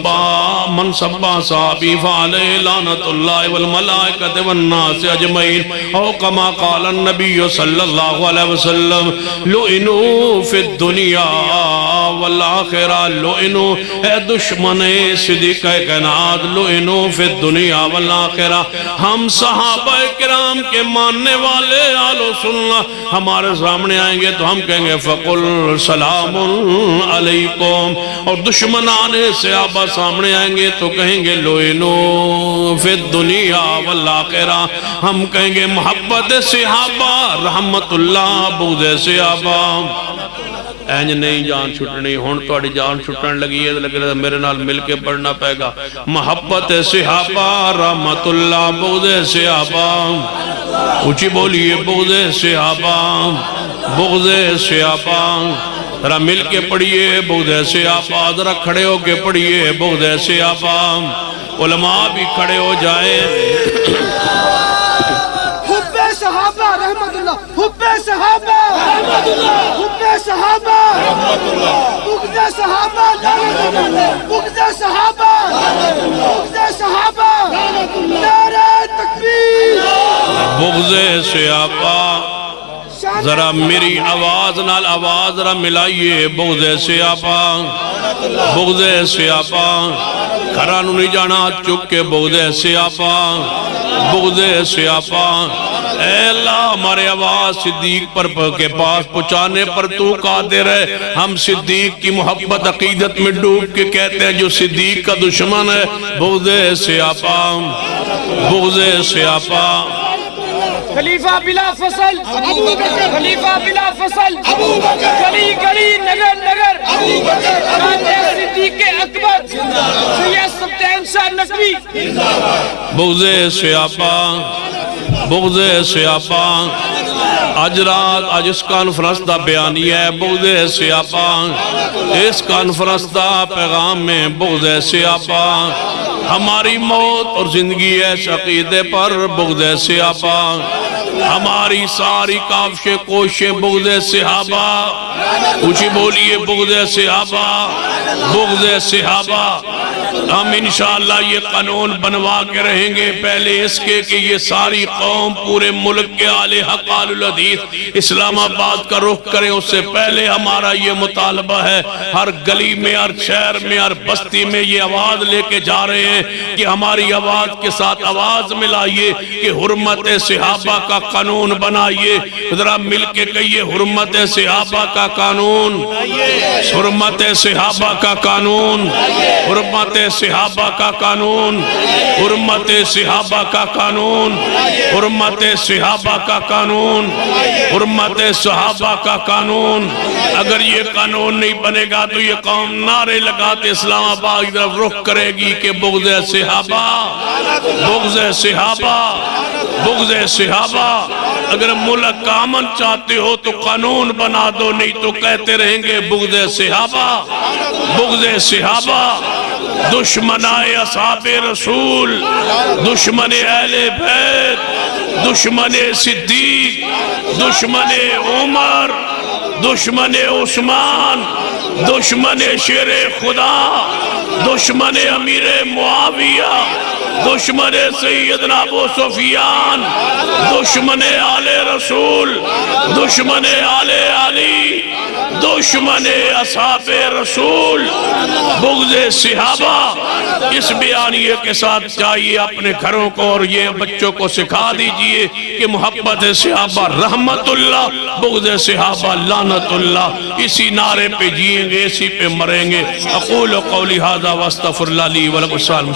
صحابی فعلی لعنت اللہ والملائکۃ والناس اجمعین او کما قال النبی صلی اللہ علیہ وسلم لعنوا فی الدنیا والآخرہ. لعنوا اے دشمن صدیق کائنات لعنوا فی الدنیا والآخرہ. ہم صحابہ کرام کے ماننے والے آلو سننا ہمارے سامنے آئیں گے تو ہم کہیں گے فقل سلام علیکم. اور دشمنان صحابہ سامنے آئیں گے تو کہیں گے لعنوا فی الدنیا والآخرہ. ہم کہیں گے محبت صحابہ رحمت اللہ بغض صحابہ. اینج نہیں جان چھٹنی ہون تو اڑی جان چھٹن لگی ہے لگے میرے نال مل کے پڑھنا پائے گا. محبت صحابہ رحمت اللہ بغض صحابہ. اونچی بولیے بغض صحابہ بغض صحابہ. ذرا مل کے پڑھیے بغض صحابہ. ذرا کھڑے ہو کے پڑھیے بغض صحابہ. علماء بھی کھڑے ہو جائیں. حب صحابہ رحمت اللہ. حب صحابہ رحمت اللہ. حب صحابہ رحمت اللہ. بغض صحابہ لعنت اللہ. بغض صحابہ لعنت اللہ. بغض صحابہ لعنت اللہ. نعرہ تکبیر. بغض صحابہ. ذرا میری آواز نال آواز ذرا ملائیے بغض صحابہ بغض صحابہ. کھرا نو نہیں جانا چک کے بغض صحابہ بغض صحابہ. اے اللہ ہمارے آواز صدیق پر کے پاس پہنچانے پر تو قادر ہے. ہم صدیق کی محبت عقیدت میں ڈوب کے کہتے ہیں جو صدیق کا دشمن ہے بغض صحابہ بغض صحابہ. خلیفہ بلا فصل ابو بکر. خلیفہ بلا فصل ابو بکر. گلی گلی نگر نگر ابو بکر. صدیق اکبر سید سبتین شاہ نقوی. بغض صحابہ بغض صحابہ. آج رات آج اس کانفرنس دا بیانی ہے بغض صحابہ. اس کانفرنس دا پیغام میں بغض صحابہ. ہماری موت اور زندگی ہے عقیدے پر بغض صحابہ. ہماری ساری کافشیں کوشیں بغض صحابہ. اونچی بولیے بغض صحابہ بغض صحابہ. ہم انشاءاللہ یہ قانون بنوا کے رہیں گے پہلے اس کے کہ یہ ساری قوم پورے ملک کے اہل حق اہل الحدیث اسلام آباد کا رخ کریں. اس سے پہلے ہمارا یہ مطالبہ ہے ہر گلی میں ہر شہر میں ہر بستی میں یہ آواز لے کے جا رہے ہیں کہ ہماری آواز کے ساتھ آواز ملائیے کہ حرمت صحابہ کا قانون بنائیے. ذرا مل کے کہیے حرمت صحابہ کا قانون حرمت صحابہ کا قانون حرمت صحابہ کا قانون، حرمت صحابہ کا قانون، حرمت صحابہ کا قانون، حرمت صحابہ کا قانون۔ اگر یہ قانون نہیں بنے گا تو یہ قوم نعرے لگاتے اسلام آباد کی طرف رخ کرے گی کہ بغض صحابہ، بغض صحابہ، بغض صحابہ۔ اگر ملک کا امن چاہتے ہو تو قانون بنا دو، نہیں تو کہتے رہیں گے بغض صحابہ، بغض صحابہ۔ دشمنائے اصحاب رسول، دشمن اہل بیت، دشمن صدیق، دشمن عمر، دشمن عثمان، دشمن شیر خدا، دشمن امیر معاویہ، دشمن سیدنا ابو سفیان، دشمن آل رسول، دشمن آل علی، دشمن اصحاب رسول، بغض صحابہ۔ اس بیانیے کے ساتھ جائیے اپنے گھروں کو اور یہ بچوں کو سکھا دیجئے کہ محبت صحابہ رحمت اللہ، بغض صحابہ لعنت اللہ۔ اسی نعرے پہ جئیں گے، اسی پہ مریں گے۔ اقول قولی ھذا واستغفر اللہ لی ولکم۔